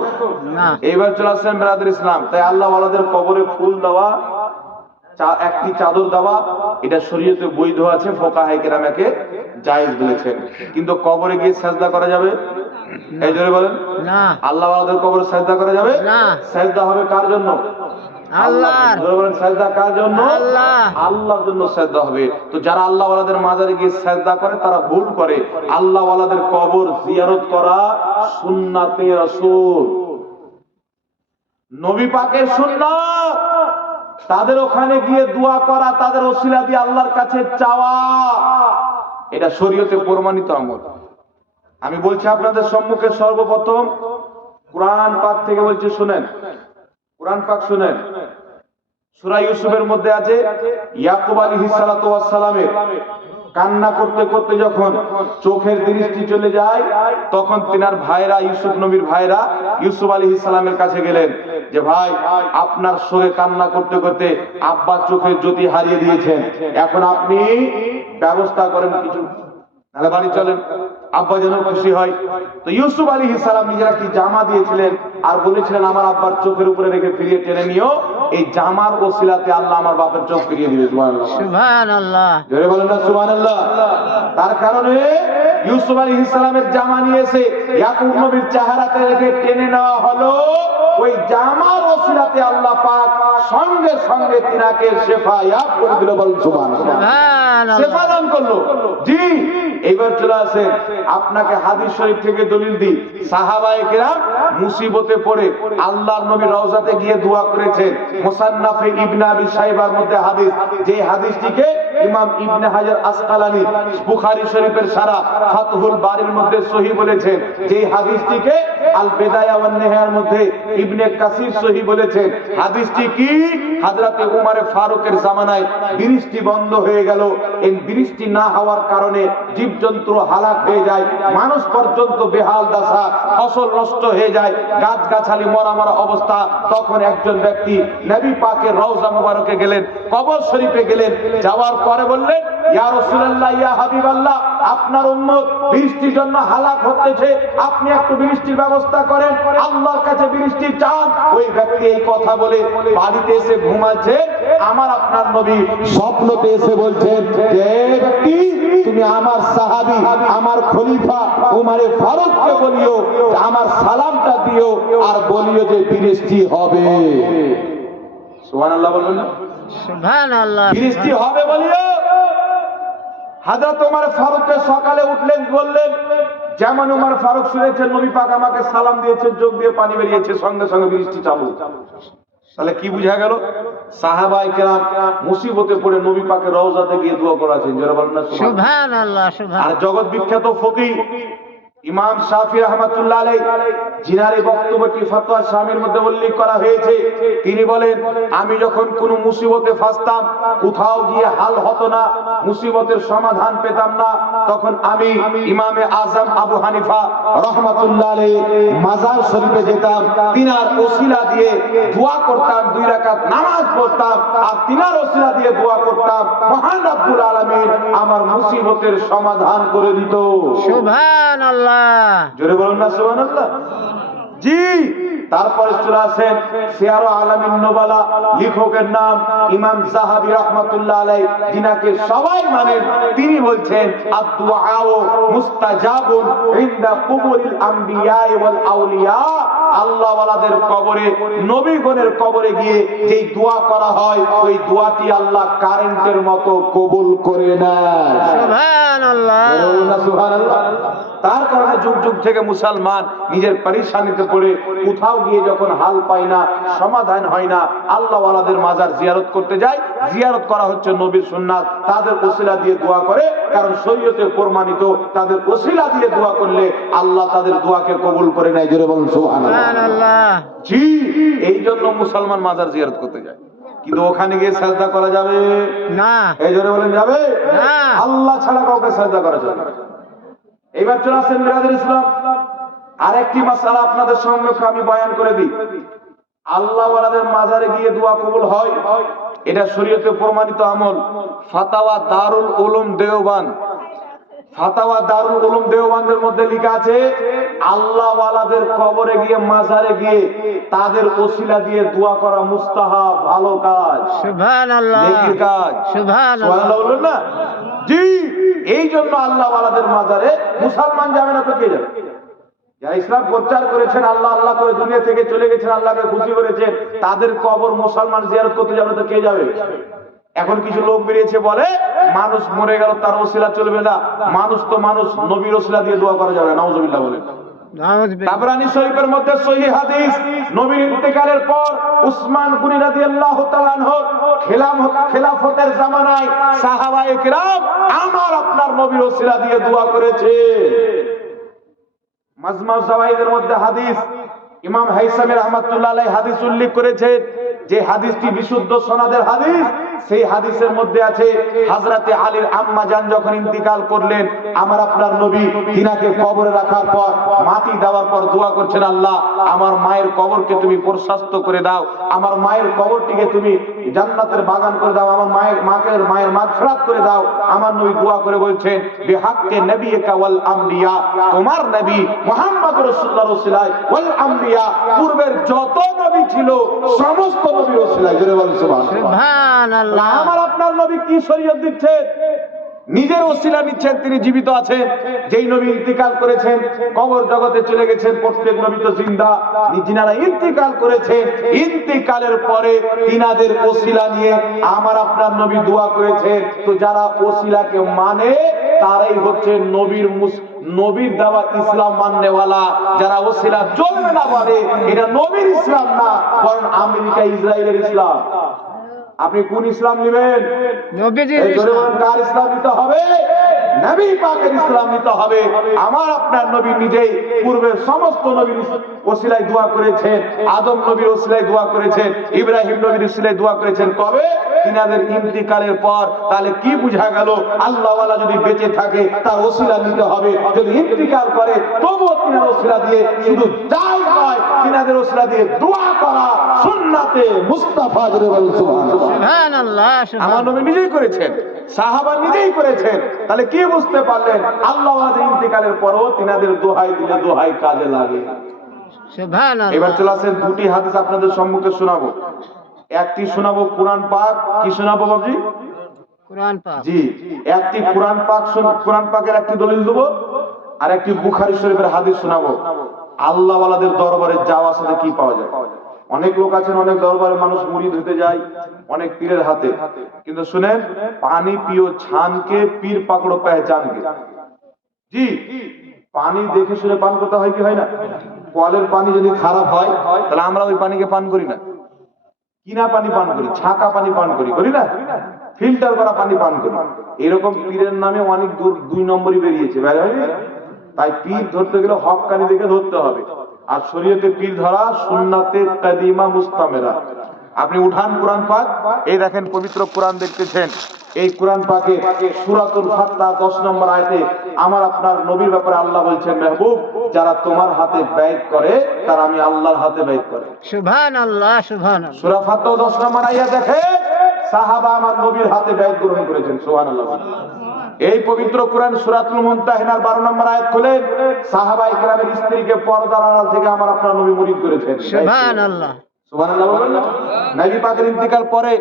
না। এইবার চলে আসছেন ব্রাদার ইসলাম। তাই আল্লাহ ওয়ালাদের কবরে ফুল দেওয়া, একটি চাদর দেওয়া, এটা শরীয়তে বৈধ আছে, ফুকাহায়ে কেরাম একে জায়েজ বলেছেন। কিন্তু কবরে গিয়ে সাজদা করা যাবে? এই জোরে বলেন। না। আল্লাহ ওয়ালাদের কবরে সাজদা করা যাবে না। সাজদা হবে কার জন্য? আল্লাহর। জোরে বলেন, সাজদা কার জন্য? আল্লাহ। আল্লাহর জন্য সাজদা হবে। তো যারা আল্লাহ ওয়ালাদের মাজারে গিয়ে সাজদা করে তারা ভুল করে। আল্লাহ ওয়ালাদের কবর জিয়ারত করা সুন্নাতে রাসূল, নবী পাকের সুন্নাত। তাদের ওখানে গিয়ে দোয়া করা, তাদের ওসিলা দিয়ে আল্লাহর কাছে চাওয়া, এটা শরীয়তে প্রমাণিত আমল। আমি বলছি আপনাদের সম্মুখে সর্বপ্রথম কুরআন পাক থেকে বলছি, শুনেন, কুরআন পাক শুনেন। সূরা ইউসুফের মধ্যে আছে ইয়াকুব আলাইহিস সালাতু ওয়াস সালামের কান্না করতে করতে যখন চোখের দৃষ্টি চলে যায়, তখন তিনার ভাইরা, ইউসুফ নবীর ভাইরা ইউসুফ আলাইহিস সালামের কাছে গেলেন যে ভাই, আপনার সঙ্গে কান্না করতে করতে আব্বা চোখের জ্যোতি হারিয়ে দিয়েছেন, এখন আপনি ব্যবস্থা করেন কিছু, তাহলে বাড়ি চলেন, আব্বা যেন খুশি হয়। তো ইউসুফ আলাইহিস সালাম নিজেরা কি জামা দিয়েছিলেন আর বলেছিলেন আমার আব্বার চোখের উপরে রেখে ফিরিয়ে টেনে নিও, এই জামার ওসিলাতে আল্লাহ আমার বাপের চোখ ফিরিয়ে দিবে। সুবহানাল্লাহ। সুবহানাল্লাহ। জোরে বলেন না সুবহানাল্লাহ। তার কারণে ইউসুফ আলাইহিস সালামের জামা নিয়ে এসে ইয়াকুব নবীর চেহারাতে রেখে টেনে নেওয়া হলো। ওই জামার ওসিলাতে আল্লাহ পাক সঙ্গে সঙ্গে তিনাকে শেফায়াত করে দিল। বলেন সুবহানাল্লাহ। সুবহানাল্লাহ। শেফা দান করলো। জি, এইবার চলে আসে আপনাকে হাদিস শরীফ থেকে দলিল দিই। সাহাবায়ে কেরাম মুসিবতে পড়ে আল্লাহর নবী রওজাতে গিয়ে দোয়া করেছেন। মুসান্নাফে ইবনে আবি শাইবার মধ্যে হাদিস, যে হাদিসটিকে ইমাম ইবনে হাজার আসকালানী বুখারী শরীফের সারা ফাতহুল বারির মধ্যে সহিহ বলেছেন। যে হাদিসটিকে আল বিদায়া ওয়ান নিহায়ার মধ্যে ইবনে কাসির সহিহ বলেছেন। হাদিসটি কি? হযরতে উমরে ফারুকের জামানায় বৃষ্টি বন্ধ হয়ে গেল। এই বৃষ্টি না হওয়ার কারণে জীবজন্তু হালাক হয়ে যায়, মানুষ পর্যন্ত বেহাল দশা, ফসল নষ্ট হয়ে যায়, গাছগাছালি মরা মরা অবস্থা। তখন একজন ব্যক্তি নবী পাকের রওজা মুবারকে গেলেন, কবর শরীফে গেলেন, যাওয়ার পরে বললেন ইয়া রাসূলুল্লাহ, ইয়া হাবিবাল্লাহ, আপনার উম্মত বৃষ্টির জন্য হালাক হতেছে, আপনি একটু বৃষ্টির ব্যবস্থা করেন, আল্লাহর কাছে বৃষ্টি চান। ওই ব্যক্তি এই কথা বলে বাড়িতে এসে ঘুমাচ্ছে। আমার আপনার নবী স্বপ্নতে এসে বলছেন যে ব্যক্তি, তুমি আমার সাহাবী, আমার খলিফা উমরে ফারুককে বলিও আমার সালামটা দিও আর বলিও যে বৃষ্টি হবে। সুবহানাল্লাহ বলুন। সুবহানাল্লাহ। বৃষ্টি হবে বলিও। হযরত ওমর ফারুক সকালে উঠলেন, বললেন যেমন ওমর ফারুক শুনেছেন নবী পাক আমাকে সালাম দিয়েছেন, চোখ দিয়ে পানি বেরিয়েছে, সঙ্গে সঙ্গে বৃষ্টি চালু। তাহলে কি বুঝা গেল? সাহাবায়ে কেরাম মুসিবতে পড়ে নবী পাকের রওজাতে গিয়ে দোয়া করেছেন। যারা বলেন না সুবহানাল্লাহ। সুবহানাল্লাহ। আর সুবহানাল্লাহ। জগৎ বিখ্যাত ফকিহ ইমাম শাফি রাহমাতুল্লাহ আলাইহি, যিনার এই বক্তব্যটি ফতোয়া শামির মধ্যে উল্লেখ করা হয়েছে, তিনি বলেন আমি যখন কোনো মুসিবতে ফাঁসতাম, কোথাও গিয়ে হাল হতো না, মুসিবতের সমাধান পেতাম না, তখন আমি ইমামে আজম আবু হানিফা রাহমাতুল্লাহ আলাইহি মাজার শরীফে যেতাম, তিনার ওসিলা দিয়ে দোয়া করতাম, 2 রাকাত নামাজ পড়তাম আর তিনার ওসিলা দিয়ে দোয়া করতাম, মহান রব্বুল আলামিন আমার মুসিবতের সমাধান করে দিত। সুবহানাল্লাহ। জোরে বলুন না সুবহানাল্লাহ। জি, তারপরে চলে আসেন সিয়ার আলামিন নুবালা, লেখকের নাম ইমাম যাহাবী রাহমাতুল্লাহ আলাইহি, যিনাকে সবাই মানেন। তিনি বলছেন আদ-দুআউ মুস্তাজাবুন ইনদা কুবুরিল আমবিয়া ওয়াল আউলিয়া। আল্লাহ ওয়ালাদের কবরে, নবীগণের কবরে গিয়ে যেই দোয়া করা হয়, ওই দোয়াটি আল্লাহ কারেন্টের মতো কবুল করে নেয়। সুবহানাল্লাহ। সুবহানাল্লাহ। তার কারণে যুগ যুগ থেকে মুসলমান নিজের পরেশানিতে পড়ে কোথাও গিয়ে যখন হাল পায় না, সমাধান হয় না, আল্লাহ ওয়ালাদের মাজার জিয়ারত করতে যায়। জিয়ারত করা হচ্ছে নবীর সুন্নাত। তাদের ওসিলা দিয়ে দোয়া করে, কারণ শরীয়তে প্রমাণিত তাদের ওসিলা দিয়ে দোয়া করলে আল্লাহ তাদের দোয়াকে কবুল করে নেয়। জোরে বলুন সুবহানাল্লাহ। জি, এই জন্য মুসলমান মাজার জিয়ারত করতে যায়। কিন্তু ওখানে গিয়ে সাজদা করা যাবে না। এই জোরে বলেন যাবে না। আল্লাহ ছাড়া কাউকে সাজদা করা যাবে না। এবার চলে আসেন মিরাজুল ইসলাম। আরেকটি মাসালা আপনাদের সম্মুখে আমি বয়ান করে দিই। আল্লাহ ওয়ালাদের মাজারে গিয়ে দোয়া কবুল হয়, এটা শরীয়তে প্রমাণিত আমল। ফাতাওয়া দারুল উলুম দেওবান্দ, ফাতাওয়া দারুল উলুম দেওবান্দের মধ্যে লেখা আছে আল্লাহ ওয়ালাদের কবরে গিয়ে, মাজারে গিয়ে তাদের ওসিলা দিয়ে দোয়া করা মুস্তাহাব, ভালো কাজ, সুবহানাল্লাহ, নেকির কাজ। সুবহানাল্লাহ। সুবহানাল্লাহ বলুন না। জি, এই জন্য আল্লাহ ওয়ালাদের মাজারে মুসলমান যাবে না তো কে যাবে? যারা ইসলাম প্রচার করেছেন, আল্লাহ আল্লাহ করে দুনিয়া থেকে চলে গেছেন, আল্লাহকে খুশি করেছেন, তাদের কবর মুসলমান জিয়ারত করতে যাবে না তো কে যাবে? এখন কিছু লোক বেরিয়েছে বলে মানুষ মরে গেল তার ওসিলা চলবে না, মানুষ তো মানুষ, নবীর ওসিলা দিয়ে দোয়া করা যাবে না। নাউজুবিল্লাহ বলেন। তাবরানী শরীফের মধ্যে সহিহ হাদিস, নবীর ইন্তেকালের পর উসমান গনি রাদিয়াল্লাহু তাআলা আনহু খেলাফতের জামানায় সাহাবায়ে কেরাম আমার আপনার নবীর ওসিলা দিয়ে দোয়া করেছে। মাজমা জাওয়াইদের মধ্যে হাদিস, ইমাম হাইসামী রাহমাতুল্লাহ আলাইহি হাদিস উল্লেখ করেছেন, যে হাদিসটি বিশুদ্ধ সনদের হাদিস। সেই হাদিসের মধ্যে আছে হযরতে আলীর আম্মা জান যখন ইন্তিকাল করলেন, আমার আপনার নবী তিনাকে কবরে রাখার পর, মাটি দেওয়ার পর দোয়া করছেন, আল্লাহ আমার মায়ের কবরকে তুমি প্রশস্ত করে দাও, আমার মায়ের কবরটিকে তুমি জান্নাতের বাগান করে দাও, আমার মায়ের মাগফিরাত করে দাও। আমার নবী দোয়া করে বলছেন বিহাক্কে নবিয়িকা ওয়াল আম্বিয়া, তোমার নবী মুহাম্মদ রাসূলুল্লাহর ওসিলায় ওয়াল আম্বিয়া, পূর্বের যত নবী ছিল সমস্ত নবীর ওসিলায়। জোরে বলেন সুবহানাল্লাহ। আমার আপনার নবী কি শরীয়ত দিচ্ছেন? নিজের ওসিলা নিচ্ছেন, তিনি জীবিত আছেন। যেই নবী ইন্তিকাল করেছেন, কবর জগতে চলে গেছেন, প্রত্যেক নবী তো জিন্দা। যিনারা ইন্তিকাল করেছেন, ইন্তিকালের পরে তিনাদের ওসিলা নিয়ে আমার আপনার নবী দোয়া করেছেন। তো যারা ওসিলাকে মানে তারাই হচ্ছে নবীর দেওয়া ইসলাম মাননেওয়ালা। যারা ওসিলা চলবে না বলে, এটা নবীর ইসলাম না, বরং আমেরিকা ইসরায়েলের ইসলাম। আপনি কোন ইসলাম নেবেন? নবীজির ইসলাম। কার ইসলাম নিতে হবে? নবী পাকের ইসলাম নিতে হবে। আমার আপনার নবী নিজেই পূর্বের সমস্ত নবীর ওসিলায় দোয়া করেছেন, আদম নবীর ওসিলায় দোয়া করেছেন, ইব্রাহিম নবীর ওসিলায় দোয়া করেছেন। কবে? তিনাদের ইন্তিকালের পর। তাহলে কি বোঝা গেল? আল্লাহ ওয়ালা যদি বেঁচে থাকে তার ওসিলা নিতে হবে, যদি ইন্তিকাল করে তবুও তিনার ওসিলা দিয়ে, শুধু তাই নয়, তিনাদের ওসিলা দিয়ে দোয়া করা সুন্নাতে মুস্তাফা। জোরে বলেন সুবহানাল্লাহ। সুবহানাল্লাহ। আমার নবী নিজেই করেছেন, সাহাবা নিজেই করেছেন। তাহলে কি বুঝতে পারলেন? আল্লাহ ওয়ালাদের ইন্তিকালের পরও তিনাদের দোহাই দিলে দোহাই কাজে লাগে। সুবহানাল্লাহ। এবার চলে আসেন দুটি হাদিস আপনাদের সম্মুখে শোনাবো। একটি শোনাবো কোরআন পাক। কি শোনাবো বাবজি? কোরআন পাক। জি, একটি কোরআন পাক, কোরআন পাকের একটি দলিল দেবো, আর একটি বুখারী শরীফের হাদিস শোনাবো। আল্লাহ ওয়ালাদের দরবারে যাওয়ার সাথে কি পাওয়া যায়? অনেক লোক আছেন, অনেক দরবারে মানুষ মুরিদ হতে যায় অনেক পীরের হাতে, কিন্তু শুনেন, পানি পিও ছানকে, পীর পাকড়ো পেহচানকে। জি, পানি দেখে শুনে পান করতে হয় কি হয় না? কলের পানি যদি খারাপ হয় তাহলে আমরা ওই পানিকে পান করি না, কিনা পানি পান করি, ছাকা পানি পান করি, করি না? ফিল্টার করা পানি পান করি। এরকম পীরের নামে অনেক দুই নম্বরই বেরিয়েছে, বাইরে হয়নি? তাই পীর ধরতে গেলে হক্কানি দেখে ধরতে হবে। আর শরীয়তে পীর ধরা সুন্নাতে কাদিমা মুস্তামেরা। আপনি উঠান কোরআন পাক, এই দেখেন পবিত্র কোরআন দেখতেছেন। এই কোরআন পাকে সূরাতুল ফাতহা 10 নম্বর আয়াতে আমার আপনার নবীর ব্যাপারে আল্লাহ বলছেন, মেহবুব, যারা তোমার হাতে বাইত করে তারা আমি আল্লাহর হাতে বাইত করে। সুবহানাল্লাহ। সুবহানাল্লাহ। সূরা ফাতহা 10 নম্বর আয়াত দেখেন, সাহাবা আমার নবীর হাতে বাইত গ্রহণ করেছেন। সুবহানাল্লাহ। এই পবিত্র কোরআন সূরাতুল মুমতাহিনার 12 নম্বর আয়াত খুলেন, সাহাবায়ে কেরামের স্ত্রীকে পর্দার আড়াল থেকে আমার আপনার নবী মুরিদ করেছেন। সুবহানাল্লাহ। সুবহানাল্লাহ বলবেন না? নবী পাকের ইন্তিকাল পরে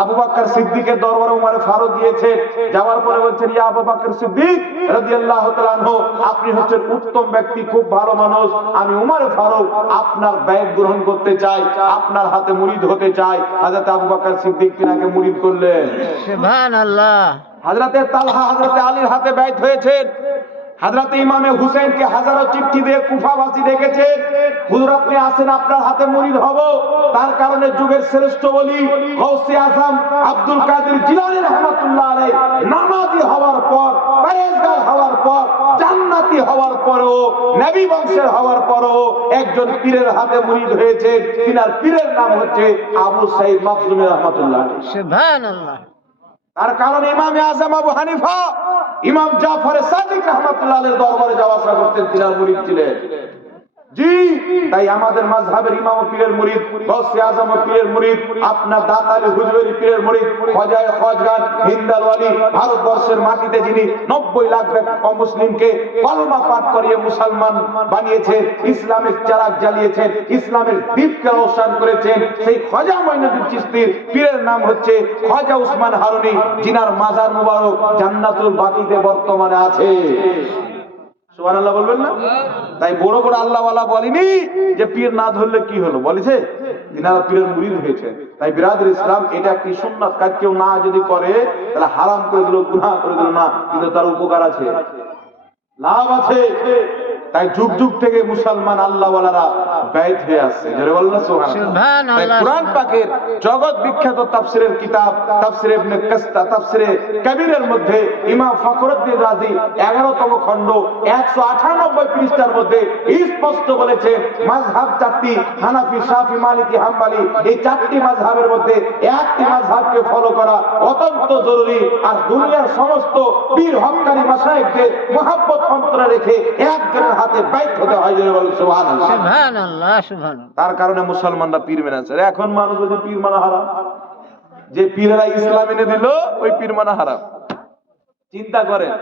আবু বকর সিদ্দিকের দরবারে উমর ফারুক গিয়েছে, যাওয়ার পরে বলছেন, ইয়া আবু বকর সিদ্দিক রাদিয়াল্লাহু তাআলা আনহু, আপনি হচ্ছেন উত্তম ব্যক্তি, খুব ভালো মানুষ, আমি উমর ফারুক আপনার বাইত গ্রহণ করতে চাই, আপনার হাতে মুরিদ হতে চাই। হযরত আবু বকর সিদ্দিক তিনাকে মুরিদ করলেন। সুবহানাল্লাহ। হযরতে তালহা হযরতে আলীর হাতে বাইত হয়েছেন। হযরতে ইমামে হুসেনকে হাজারো চিঠি দিয়ে কুফাবাসী ডেকেছে, হুজুর আপনি আসেন, আপনার হাতে মুরিদ হব। তার কারণে যুগের শ্রেষ্ঠ ওলি গৌসে আজম আব্দুল কাদের জিলানী রাহমাতুল্লাহ আলাইহি নামাজি হওয়ার পর, পরহেজগার হওয়ার পর, জান্নাতি হওয়ার পরও, নবী বংশের হওয়ার পরও একজন পীরের হাতে মুরিদ হয়েছে। তিনার পীরের নাম হচ্ছে আবু সাইদ মাখজুমী রাহমাতুল্লাহ আলাইহি। সুবহানাল্লাহ। তার কারণে ইমামে আজম আবু হানিফা, ইমাম জাফর সাদিক রাহমাতুল্লাহ আলাইহির দরবারে যাওয়া আসা করতেন, তিনার মুরিদ ছিলেন। জি, তাই আমাদের মাযহাবের ইমাম ও পীরের মুরিদ, গৌসে আজম ও পীরের মুরিদ, আপনার দাতা আলী হুজুরি পীরের মুরিদ, খোজায়ে খোজগান হিন্দাল ওয়ালি, ভারতবর্ষের মাটিতে যিনি 90 লাখ অমুসলিমকে কলমা পাঠ করিয়ে মুসলমান বানিয়েছেন, ইসলামের চারাক জ্বালিয়েছেন, ইসলামের দীপকে রোশন করেছেন, সেই খাজা মঈনুদ্দিন চিশতির পীরের নাম হচ্ছে খাজা উসমান হারুনি, জিনার মাজার মুবারক জান্নাতুল বাকিতে বর্তমানে আছে। সুবহানাল্লাহ বলবেন না? তাই বড় বড় আল্লাহওয়ালা বলেনি যে পীর না ধরলে কি হলো, বলেছে তিনারা পীরের মুরিদ হয়েছে। তাই বিরাদর ইসলাম, এটা একটি সুন্নাত কাজ, কেউ না যদি করে তাহলে হারাম করে দিল, গুনাহ করে দিল না, কিন্তু তার উপকার আছে, লাভ আছে। তাই যুগ যুগ থেকে মুসলমান আল্লাহওয়ালারা বাইত হয়ে আসছে। যারা বলেন না সুবহানাল্লাহ। তাই কুরআন পাকের জগৎ বিখ্যাত তাফসীরের কিতাব তাফসীরে ইবনে কাসতা, তাফসীরে কবিরের মধ্যে ইমাম ফখরুদ্দীন রাজি 11তম খণ্ড 198 পৃষ্ঠার মধ্যে স্পষ্ট বলেছে, মাযহাব চারটি, হানাফি, শাফি, মালিকি, হাম্বলি, এই চারটি মাযহাবের মধ্যে একটি মাযহাবকে ফলো করা অত্যন্ত জরুরি। আর দুনিয়ার সমস্ত পীর হক্কানি মাশায়েখদের মহব্বত অন্তরে রেখে একজনের হাতে বাইত হতে হয়। যারা বলেন সুবহানাল্লাহ। সুবহানাল্লাহ। সুবহানাল্লাহ। তার কারণে মুসলমানরা পীর মেনে আছে। এখন মানুষ বলছে পীর মানা হারাম, যে পীরেরা ইসলাম এনে দিল ওই পীর মানা হারাম। চিন্তা করেন,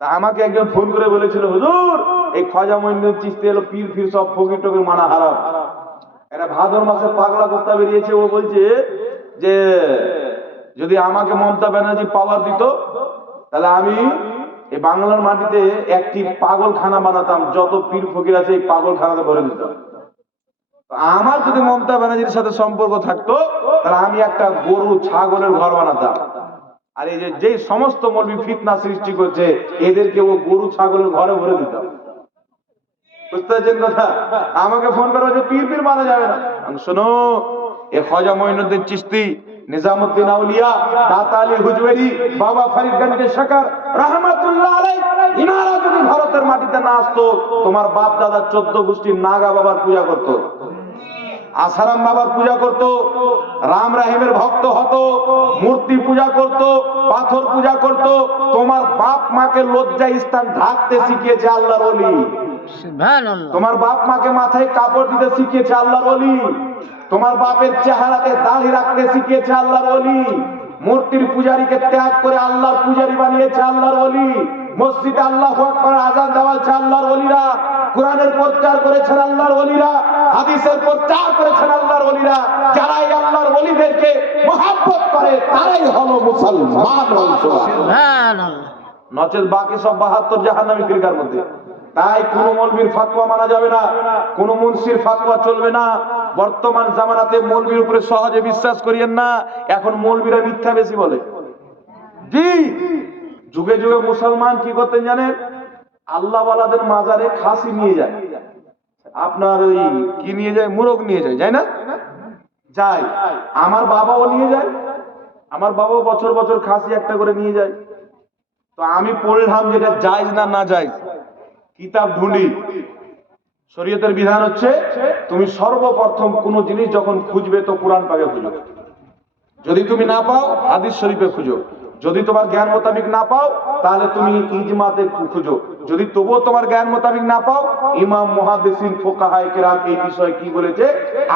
তা আমাকে একজন ফোন করে বলেছিল, হুজুর এই খাজা মঈনুদ্দিন চিশতি এলো পীর ফির সব ফকির টকির মানা হারাম। এটা ভাদর মাসে পাগলা কুত্তা বেরিয়েছে, ও বলছে যে যদি আমাকে মমতা ব্যানার্জি পাওয়ার দিত তাহলে আমি এই বাংলার মাটিতে একটি পাগলখানা বানাতাম, যত পীর ফকির আছে এই পাগলখানাতে ভরে দিতাম। আমার যদি মমতা ব্যানার্জির সাথে সম্পর্ক থাকতো তাহলে আমি একটা গরু ছাগলের ঘর বানাতাম। আর এই যে সমস্ত মৌলবি ফিতনা সৃষ্টি করছে এদেরকে ও গরু ছাগলের ঘরে ভরে দিতাম। বুঝতে পারছেন কথা? আমাকে ফোন করে বলছে পীর পীর মানা যাবে না। শোনো, এ খাজা মঈনুদ্দিন চিশতি, নিজামুদ্দিন আউলিয়া, দাতা আলী হুজুরি, বাবা ফরিদ গঞ্জ শাকর রাহমাতুল্লাহ আলাইহি, ইনারা যদি ভারতের মাটিতে না আসতো, তোমার বাপ দাদা 14 গোষ্ঠী নাগা বাবার পূজা করতো, আসারাম বাবার পূজা করত, রাম রাহিমের ভক্ত হতো, মূর্তি পূজা করত, পাথর পূজা করত। তোমার বাপ মাকে লজ্জা স্থান ঢাকতে শিখিয়েছে আল্লাহর ওলি। সুবহানাল্লাহ। তোমার বাপ মাকে মাথায় কাপড় দিতে শিখিয়েছে আল্লাহর ওলি। তোমার বাপের চেহারাতে দাড়ি রাখতে শিখিয়েছে আল্লাহর ওলি। মূর্তির পূজারীকে ত্যাগ করে আল্লাহর পূজারী বানিয়েছে আল্লাহর ওলি। মসজিদে আল্লাহু আকবার আযান দেওয়াছে আল্লাহর ওলিরা। কোরআনের প্রচার করেছেন আল্লাহর ওলিরা, হাদিসের প্রচার করেছেন আল্লাহর ওলিরা। যারাই আল্লাহর ওলিদেরকে মহব্বত করে তারাই হলো মুসলমান। সুবহানাল্লাহ। নচেত বাকি সব 72 জাহান্নামী ফিরকার মধ্যে। তাই কোন মৌলবীর ফাতোয়া মানা যাবে না, কোন মুন্সির ফাতোয়া চলবে না। বর্তমান জামানাতে মৌলবীর উপরে সহজে বিশ্বাস করিয়েন না। এখন মৌলবীরা মিথ্যা বেশি বলে। জি, যুগে যুগে মুসলমান কি করতেন জানেন? আল্লাহওয়ালাদের মাজারে খাসি নিয়ে যায়, আপনার ওই কি নিয়ে যায়, মুরগ নিয়ে যায়, যায় না? যায়। আমার বাবাও নিয়ে যায়, আমার বাবাও বছর বছর খাসি একটা করে নিয়ে যায়। তো আমি পড়লাম যেটা জায়েজ না না জায়েজ, কিতাব ঢুঁড়ি। শরীয়তের বিধান হচ্ছে তুমি সর্বপ্রথম কোন জিনিস যখন খুঁজবে তো কোরআন পাকে খুঁজো, যদি তুমি না পাও হাদিস শরীফে খুঁজো, যদি তোমার জ্ঞান মোতাবিক না পাও তাহলে তুমি ইজমাতে খুঁজো, যদি তবুও তোমার জ্ঞান মোতাবিক না পাও ইমাম মুহাদ্দিসিন ফুকাহায়ে কেরাম এই বিষয়ে কি বলেছে,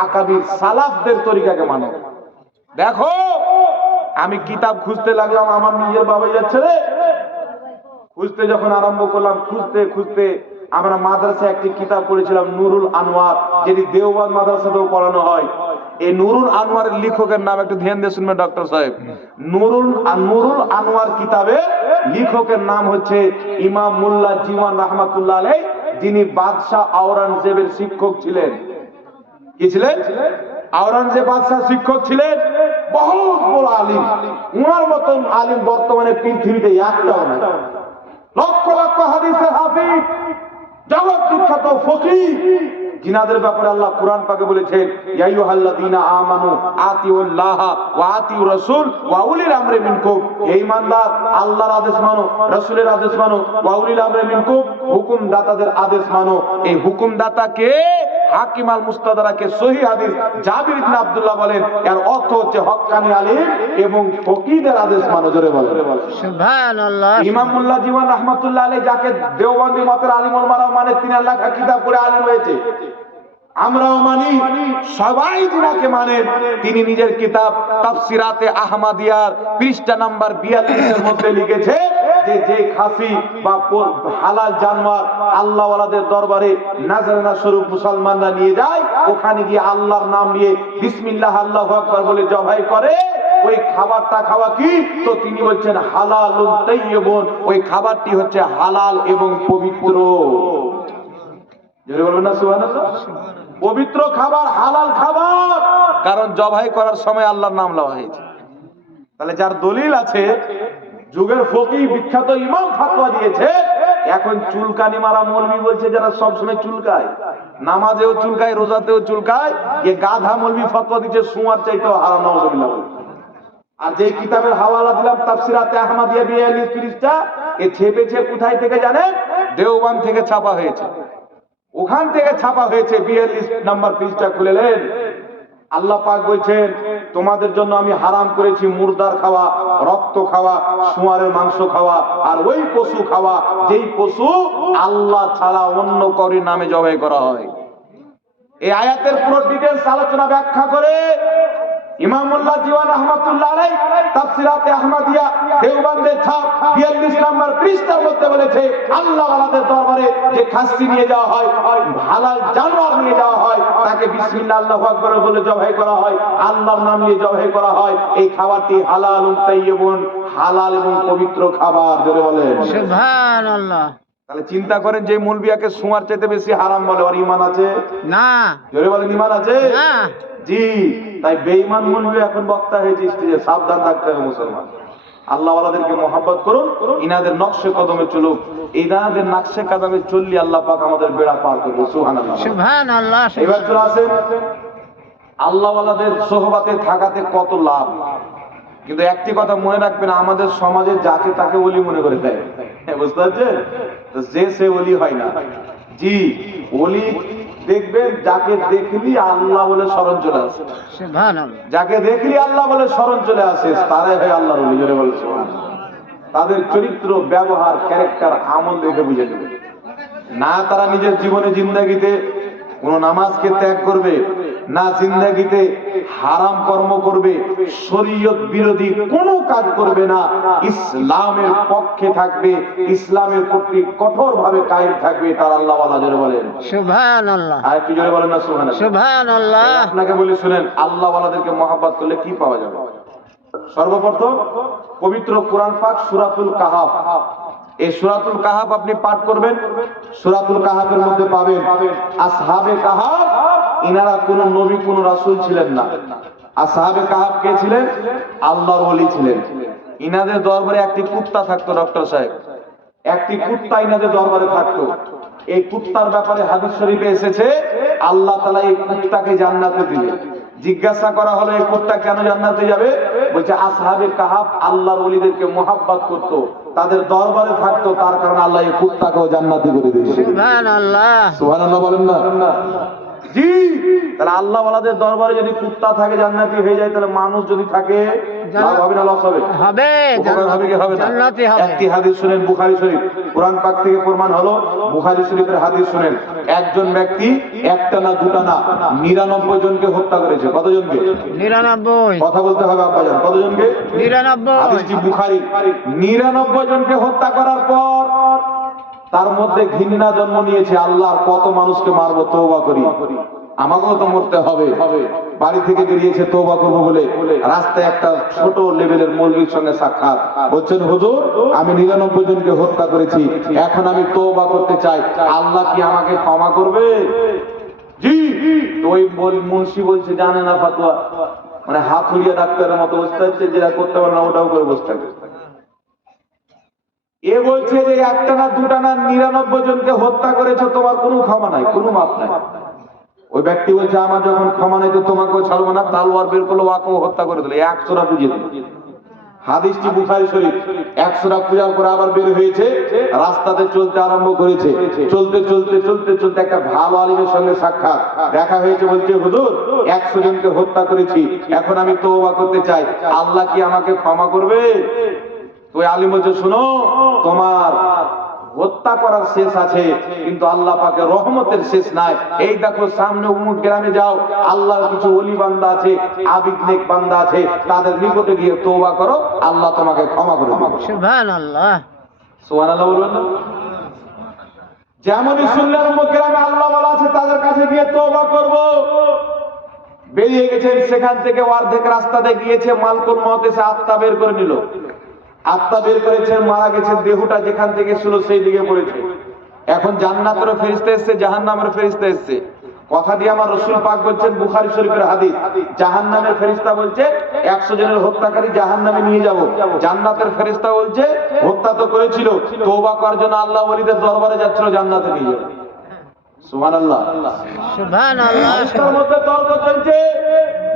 আকাবির সালাফদের তরিকাকে মানো। দেখো আমি কিতাব খুঁজতে লাগলাম, আমার নিজের বাবা যাচ্ছে রে, খুঁজতে যখন আরম্ভ করলাম, খুঁজতে খুঁজতে আমরা মাদ্রাসায় একটি কিতাব পড়েছিলাম, নুরুল আনোয়ার, যেটি দেওবন্দ মাদ্রাসাতেও পড়ানো হয়। এই নুরুল আনোয়ারের লেখকের নাম একটু ধ্যান দিয়ে শুনবেন ডক্টর সাহেব। নুরুল আনোয়ার কিতাবের লেখকের নাম হচ্ছে ইমাম মোল্লা জীবন রহমাতুল্লাহ আলাইহ, যিনি বাদশাহ আওরঙ্গজেবের শিক্ষক ছিলেন। কি ছিলেন? আওরঙ্গজেব বাদশাহ শিক্ষক ছিলেন, বহুত বড় আলিম। উনার মতন আলিম বর্তমানে পৃথিবীতে একটাও নাই। লক্ষ লক্ষ হাদিসের হাফিজ, জগৎ বিখ্যাত ফকিহ, জিনাদের ব্যাপারে আল্লাহ কুরআন পাকে বলেছেন, ইয়া আইয়ুহাল্লাযীনা আমানু আতিউল্লাহ ওয়া আতিউর রাসূল ওয়া উলিল আমরি মিনকুম। হে ঈমানদার, আল্লাহর আদেশ মানো, রাসূলের আদেশ মানো, ওয়া উলিল আমরি মিনকুম, হুকুমদাতাদের আদেশ মানো। এই হুকুমদাতাকে হাকিম আল মুস্তাদরাকে সহিহ হাদিস জাবির ইবনে আব্দুল্লাহ বলেন, এর অর্থ হচ্ছে হক্কানি আলিম এবং ফকিহদের আদেশ মানো। জোরে বলেন সুবহানাল্লাহ। ইমাম মোল্লা জীবন রহমাতুল্লাহ আলাইহ, যাকে দেওবন্দি মতের আলিম ওলামারা মানে, তিনি আল্লাহ কিতাব পড়ে আলিম হয়েছে, আমরাও মানি, সবাই যিনাকে মানেন, তিনি নিজের কিতাব তাফসিরাতে আহমদিয়ার পৃষ্ঠা নাম্বার 42 এর মধ্যে লিখেছে যে যে খাসি বা হালাল জানোয়ার আল্লাহ ওয়ালাদের দরবারে নাজরানা স্বরূপ মুসলমানরা নিয়ে যায়, ওখানে গিয়ে আল্লাহর নাম নিয়ে বিসমিল্লাহ আল্লাহু আকবার বলে জবাই করে, ওই খাবারটা খাওয়া কি? তো তিনি বলছেন হালালুন তাইয়্যিবুন, ওই খাবারটি হচ্ছে হালাল এবং পবিত্র। জোরে বলবেন না সুবহানাল্লাহ। পবিত্র খাবার, হালাল খাবার, কারণ জবাই করার সময় আল্লাহর নাম লওয়া হয়েছে। তাহলে যার দলিল আছে, যুগের ফকিহ বিখ্যাত ইমাম ফতোয়া দিয়েছে, এখন চুলকানি মারা মৌলবি বলছে যারা সব সময় চুলকায়, নামাজেও চুলকায়, রোজাতেও চুলকায়, এ গাধা মৌলবি ফতোয়া দিচ্ছে সুয়ার চাইতেও হারাম, নাউযুবিল্লাহ। আর যে কিতাবের হাওয়ালা দিলাম তাফসিরাতে আহমদিয়া 42 পৃষ্ঠা, এ ছেপেছে কোথায় থেকে জানেন? দেওবন্দ থেকে ছাপা হয়েছে। ওখান থেকে ছাপা হয়েছে 42 নম্বর পৃষ্ঠা খুলেলেন, আল্লাহ পাক বলছেন, তোমাদের জন্য আমি হারাম করেছি মুর্দার খাওয়া, রক্ত খাওয়া, শুয়ারের মাংস খাওয়া, আর ওই পশু খাওয়া যেই পশু আল্লাহ ছাড়া অন্য কারোর নামে জবাই করা হয়। এই আয়াতের পুরো ডিটেইলস আলোচনা ব্যাখ্যা করে ইমাম মোল্লা জীবন রহমাতুল্লাহ আলাইহ তাফসিরাতে আহমদিয়া দেওবন্দের ছাপ 42 নম্বর পৃষ্ঠার মধ্যে বলেছে, আল্লাহ ওয়ালাদের দরবারে যে খাসি নিয়ে যাওয়া হয়, হালাল জানোয়ার নিয়ে যাওয়া হয়, তাকে বিসমিল্লাহ আল্লাহু আকবার বলে জবাই করা হয়, আল্লাহর নাম নিয়ে জবাই করা হয়, এই খাবারটি হালালুন তাইয়্যিবুন, হালাল এবং পবিত্র খাবার। জোরে বলেন সুবহানাল্লাহ। তাহলে চিন্তা করেন, যে মুলবিয়াকে সুয়ার চাইতে বেশি হারাম বলে, ওর ঈমান আছে না। জোরে বলেন ঈমান আছে না। জি। তাই বেঈমান মুলবি এখন বক্তা হয়েছে স্টেজে, সাবধান থাকতে হবে মুসলমান। আল্লাহ ওয়ালাদেরকে মহব্বত করুন, ইনাদের নকশে কদমে চলুক, ইনাদের নকশে কদমে চললে আল্লাহ পাক আমাদের বেড়া পার করবে। সুবহানাল্লাহ সুবহানাল্লাহ। এবার চলে আসেন, আল্লাহ ওয়ালাদের সোহবাতে থাকাতে কত লাভ। কিন্তু একটি কথা মনে রাখবেন, আমাদের সমাজে যাকে তাকে ওলি মনে করে দেয়, বুঝতে পারছেন? তো যে সে ওলি হয় না। জি, ওলি দেখবেন যাকে দেখলি আল্লাহ বলে স্মরণ চলে আসে, সুবহানাল্লাহ। যাকে দেখলি আল্লাহ বলে স্মরণ চলে আসে, তারাই হয় আল্লাহর ওলি। জোরে বলে সুবহানাল্লাহ। তাদের চরিত্র, ব্যবহার, ক্যারেক্টার, আমল দেখে বুঝে নেবে। না তারা নিজের জীবনে জিন্দেগিতে কোন নামাজকে ত্যাগ করবে, না জিন্দেগিতে হারাম কর্ম করবে, শরীয়ত বিরোধী কোনো কাজ করবে না, ইসলামের পক্ষে থাকবে, ইসলামের প্রতি কঠোরভাবে কায়েম থাকবে, তার আল্লাহ ওয়ালা। জোরে বলেন সুবহানাল্লাহ। আর কি জোরে বলেন না সুবহানাল্লাহ। সুবহানাল্লাহ। আপনাকে বলি শুনেন, আল্লাহ ওয়ালাদেরকে মহব্বত করলে কি পাওয়া যাবে? সর্বপ্রথম পবিত্র কোরআন পাক সূরাতুল কাহাফ, এই সূরাতুল কাহাফ আপনি পাঠ করবেন। সূরাতুল কাহাফের মধ্যে পাবেন আসহাবে কাহাফ, ইনারা কোন নবী কোন রাসূল ছিলেন না। আসহাবে কাহাফ কে ছিলেন? আল্লাহর ওলি ছিলেন। ইনাদের দরবারে একটি কুত্তা থাকতো ডক্টর সাহেব, একটি কুত্তা ইনাদের দরবারে থাকতো। এই কুত্তার ব্যাপারে হাদিস শরীফে এসেছে, আল্লাহ তাআলা এই কুত্তাকে জান্নাতে দিলেন। জিজ্ঞাসা করা হলো, এই কুত্তা কেন জান্নাতে যাবে? বলছে আসহাবে কাহাফ আল্লাহর ওলিদেরকে মহব্বত করত, তাদের দরবারে থাকতো, তার কারণে আল্লাহ এই কুত্তাকেও জান্নাতি করে দিয়েছে। সুবহানাল্লাহ। সুবহানাল্লাহ বলেন না? জি। তাহলে আল্লাহ ওয়ালাদের দরবারে যদি কুত্তা থাকে জান্নাতি হয়ে যায়, তাহলে মানুষ যদি থাকে লাভ হবে না লস হবে? হবে, উপকার হবে কি হবে না? জান্নাতি হবে। একটি হাদিস শুনেন, বুখারী শরীফ, কোরআন পাক থেকে প্রমাণ হলো। বুখারী শরীফের হাদিস শুনেন, একজন ব্যক্তি একটা না দুটা না 99 জনকে হত্যা করেছে। কতজনকে? 99। কথা বলতে হবে আব্বাজান, কতজনকে? 99। হাদিসটি বুখারী। 99 জনকে হত্যা করার পর তার মধ্যে ঘৃণা জন্ম নিয়েছে, আল্লাহ কত মানুষকে মারবো, তওবা করি, আমাকেও তো মরতে হবে। বাড়ি থেকে বেরিয়েছে তওবা করবো বলে, রাস্তায় একটা ছোট লেভেলের মৌলবীর সঙ্গে সাক্ষাৎ, বলছেন হুজুর আমি 99 জনকে হত্যা করেছি, এখন আমি তওবা করতে চাই, আল্লাহ কি আমাকে ক্ষমা করবে? জি। তো ওই মুন্সি বলছে জানে না ফাতোয়া, মানে হাত উড়িয়ে ডাক্তারের মতো বসতে হচ্ছে, যেটা করতে পারে না ওটাও করে বসতে হবে। এ বলছে যে একটা না দুটা না 99 জনকে হত্যা করেছো, তোমার কোনো ক্ষমা নাই, কোনো মাপ নাই। ওই ব্যক্তি বলছে আমার যখন ক্ষমা নেই তো তোমাকেও ছাড়বো না, তালোয়ার বের করলো, ওয়াকেও হত্যা করে দিল, 100টা পুজো দিল। হাদিসটি বুখারী শরীফ। 100টা পূজার পরে আবার বের হয়েছে, রাস্তাতে চলতে আরম্ভ করেছে, চলতে চলতে চলতে চলতে একটা ভালো আলিমের সঙ্গে সাক্ষাৎ, দেখা হয়েছে, বলছে হুজুর 100 জনকে হত্যা করেছি, এখন আমি তওবা করতে চাই, আল্লাহ কি আমাকে ক্ষমা করবে? তো ওই আলিম বলছে শোনো, তোমার হত্যা করার শেষ আছে, কিন্তু আল্লাহ পাকের রহমতের শেষ নাই। এই দেখো সামনে উমুক গ্রামে যাও, আল্লাহর কিছু ওলি বান্দা আছে, আবিদ নেক বান্দা আছে, তাদের নিকটে গিয়ে তওবা করো, আল্লাহ তোমাকে ক্ষমা করে দেবে। সুবহানাল্লাহ। সুবহানাল্লাহ বলবেন না? যেমনই শুনলেন উমুক গ্রামে আল্লাহ ওয়ালা আছে, তাদের কাছে গিয়ে তওবা করব। বেরিয়ে গেছেন, সেখান থেকে অর্ধেক রাস্তাতে গিয়েছে, মালকুল মউত এসে আত্মা বের করে নিল, আত্মা বের করেছেন, মারা গেছে, দেহটা যেখান থেকে ছিল সেই দিকে পড়েছে। এখন জান্নাতেরও ফেরেশতা এসেছে, জাহান্নামের ফেরেশতা এসেছে। কথাটি আমার রাসূল পাক বলছেন, বুখারী শরীফের হাদিস। জাহান্নামের ফেরেশতা বলছে 100 জনের হত্যাকারী জাহান্নামে নিয়ে যাব, জান্নাতের ফেরেশতা বলছে হত্যা তো করেছিল, তওবা করার জন্য আল্লাহ ওলিদের দরবারে যাচ্ছিল, জান্নাতে নিয়ে যাবে। সুবহানাল্লাহ সুবহানাল্লাহ। তার মধ্যে তর্ক চলছে,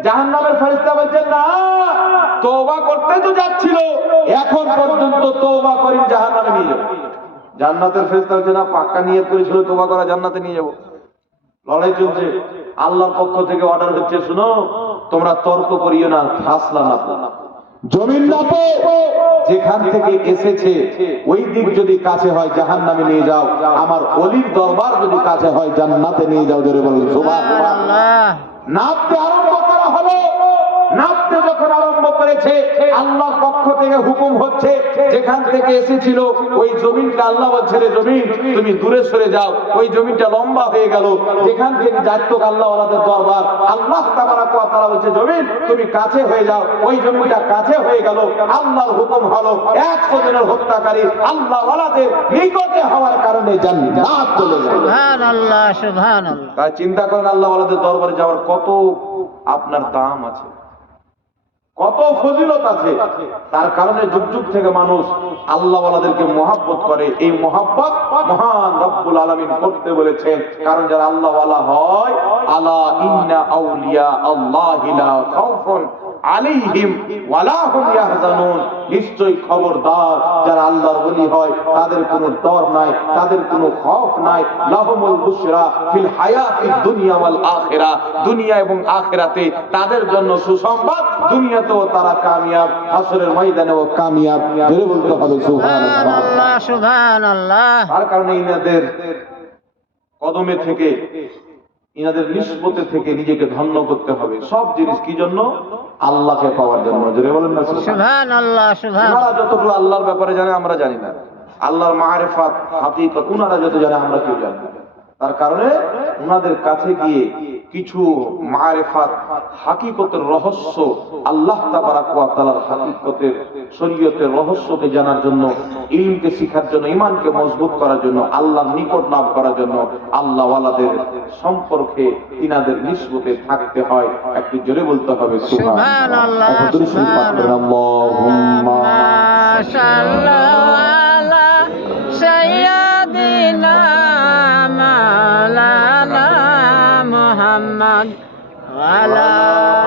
জাহান্নামের ফেরেশতা বলছেন না, তওবা করতে তো যাচ্ছিল, এখন পর্যন্ত তওবা করি জাহান্নামে নিয়ে যাবে। জান্নাতের ফেরেশতা বলছে না, পাক্কা নিয়ত করেছিল তওবা করা, জান্নাতে নিয়ে যাব। লড়াই চলছে, আল্লাহর পক্ষ থেকে অর্ডার হচ্ছে, শুনো তোমরা তর্ক করিও না, ফাসলা না, জমিন নাপো, যেখান থেকে এসেছে ওই দিক যদি কাছে হয় জাহান্নামে নিয়ে যাও, আমার ওলির দরবার যদি কাছে হয় জান্নাতে নিয়ে যাও। জোরে বলুন সুবহানাল্লাহ। নাপতে আরম্ভ করা হলো, নাপতে যখন আরম্ভ করেছে, আল্লাহর পক্ষ থেকে হুকুম হচ্ছে, যেখান থেকে এসেছিল ওই জমিনটা আল্লাহ বলছে রে জমিন তুমি দূরে সরে যাও, ওই জমিনটা লম্বা হয়ে গেল, যেখান থেকে যাইতো আল্লাহ ওয়ালাদের দরবার, আল্লাহ তাবারাক ওয়া তাআলা বলছে জমিন তুমি কাছে হয়ে যাও, ওই জমিনটা কাছে হয়ে গেল। আল্লাহর হুকুম হলো 100 জনের হত্যাকারী আল্লাহ ওয়ালাদের নিকটে হওয়ার কারণে জান্নাত চলে গেল। সুবহানাল্লাহ সুবহানাল্লাহ। তাই চিন্তা করেন আল্লাহ ওয়ালাদের দরবারে যাওয়ার কত আপনার দাম আছে, কত ফজিলত আছে। তার কারণে যুগ যুগ থেকে মানুষ আল্লাহ ওয়ালাদেরকে মহব্বত করে। এই মহব্বত মহান রব্বুল আলামিন করতে বলেছেন, কারণ যারা আল্লাহ ওয়ালা হয়, আলা ইন্না আউলিয়া আল্লাহি লা খাউফুন আলাইহিম ওয়ালা হুম ইয়াহজানুন, নিশ্চয় খবরদার যারা আল্লাহর ওলি হয় তাদের কোনো ডর নাই, তাদের কোনো খৌফ নাই। লাহুমুল বুশরা ফিল হায়াতিদ দুনিয়া ওয়াল আখিরা, দুনিয়া এবং আখিরাতে তাদের জন্য সুসংবাদ, দুনিয়াতেও তারা কামিয়াব, হাসরের ময়দানেও কামিয়াব। জোরে বলতে হবে সুবহানাল্লাহ সুবহানাল্লাহ। তার কারণে ইনাদের কদমে থেকে, ইনাদের নিসবতে থেকে নিজেকে ধন্য করতে হবে। সব জিনিস কি জন্য? আল্লাহকে পাওয়ার জন্য। জোরে বলেন না সুবহানাল্লাহ সুবহানাল্লাহ। ওনারা যতটুকু আল্লাহর ব্যাপারে জানে আমরা জানি না, আল্লাহর মারিফাত হাকিকত ওনারা যত জানে আমরা কেউ জানি না। তার কারণে ওনাদের কাছে গিয়ে কিছু মারিফাত হাকিকতের রহস্য, আল্লাহ তাবারাক ওয়া তাআলার হাকিকতের শরীয়তের রহস্যকে জানার জন্য, ইলমকে শিখার জন্য, ঈমানকে মজবুত করার জন্য, আল্লাহর নিকট লাভ করার জন্য আল্লাহ ওয়ালাদের সম্পর্কে ইনাদের নিসবতে থাকতে হয়। একটু জোরে বলতে হবে সুবহানাল্লাহ। আল্লাহুম্মা সাল্লাল্লাহু আলা সাইয়্যিদিনা মাওলানা মুহাম্মদ ওয়া আলা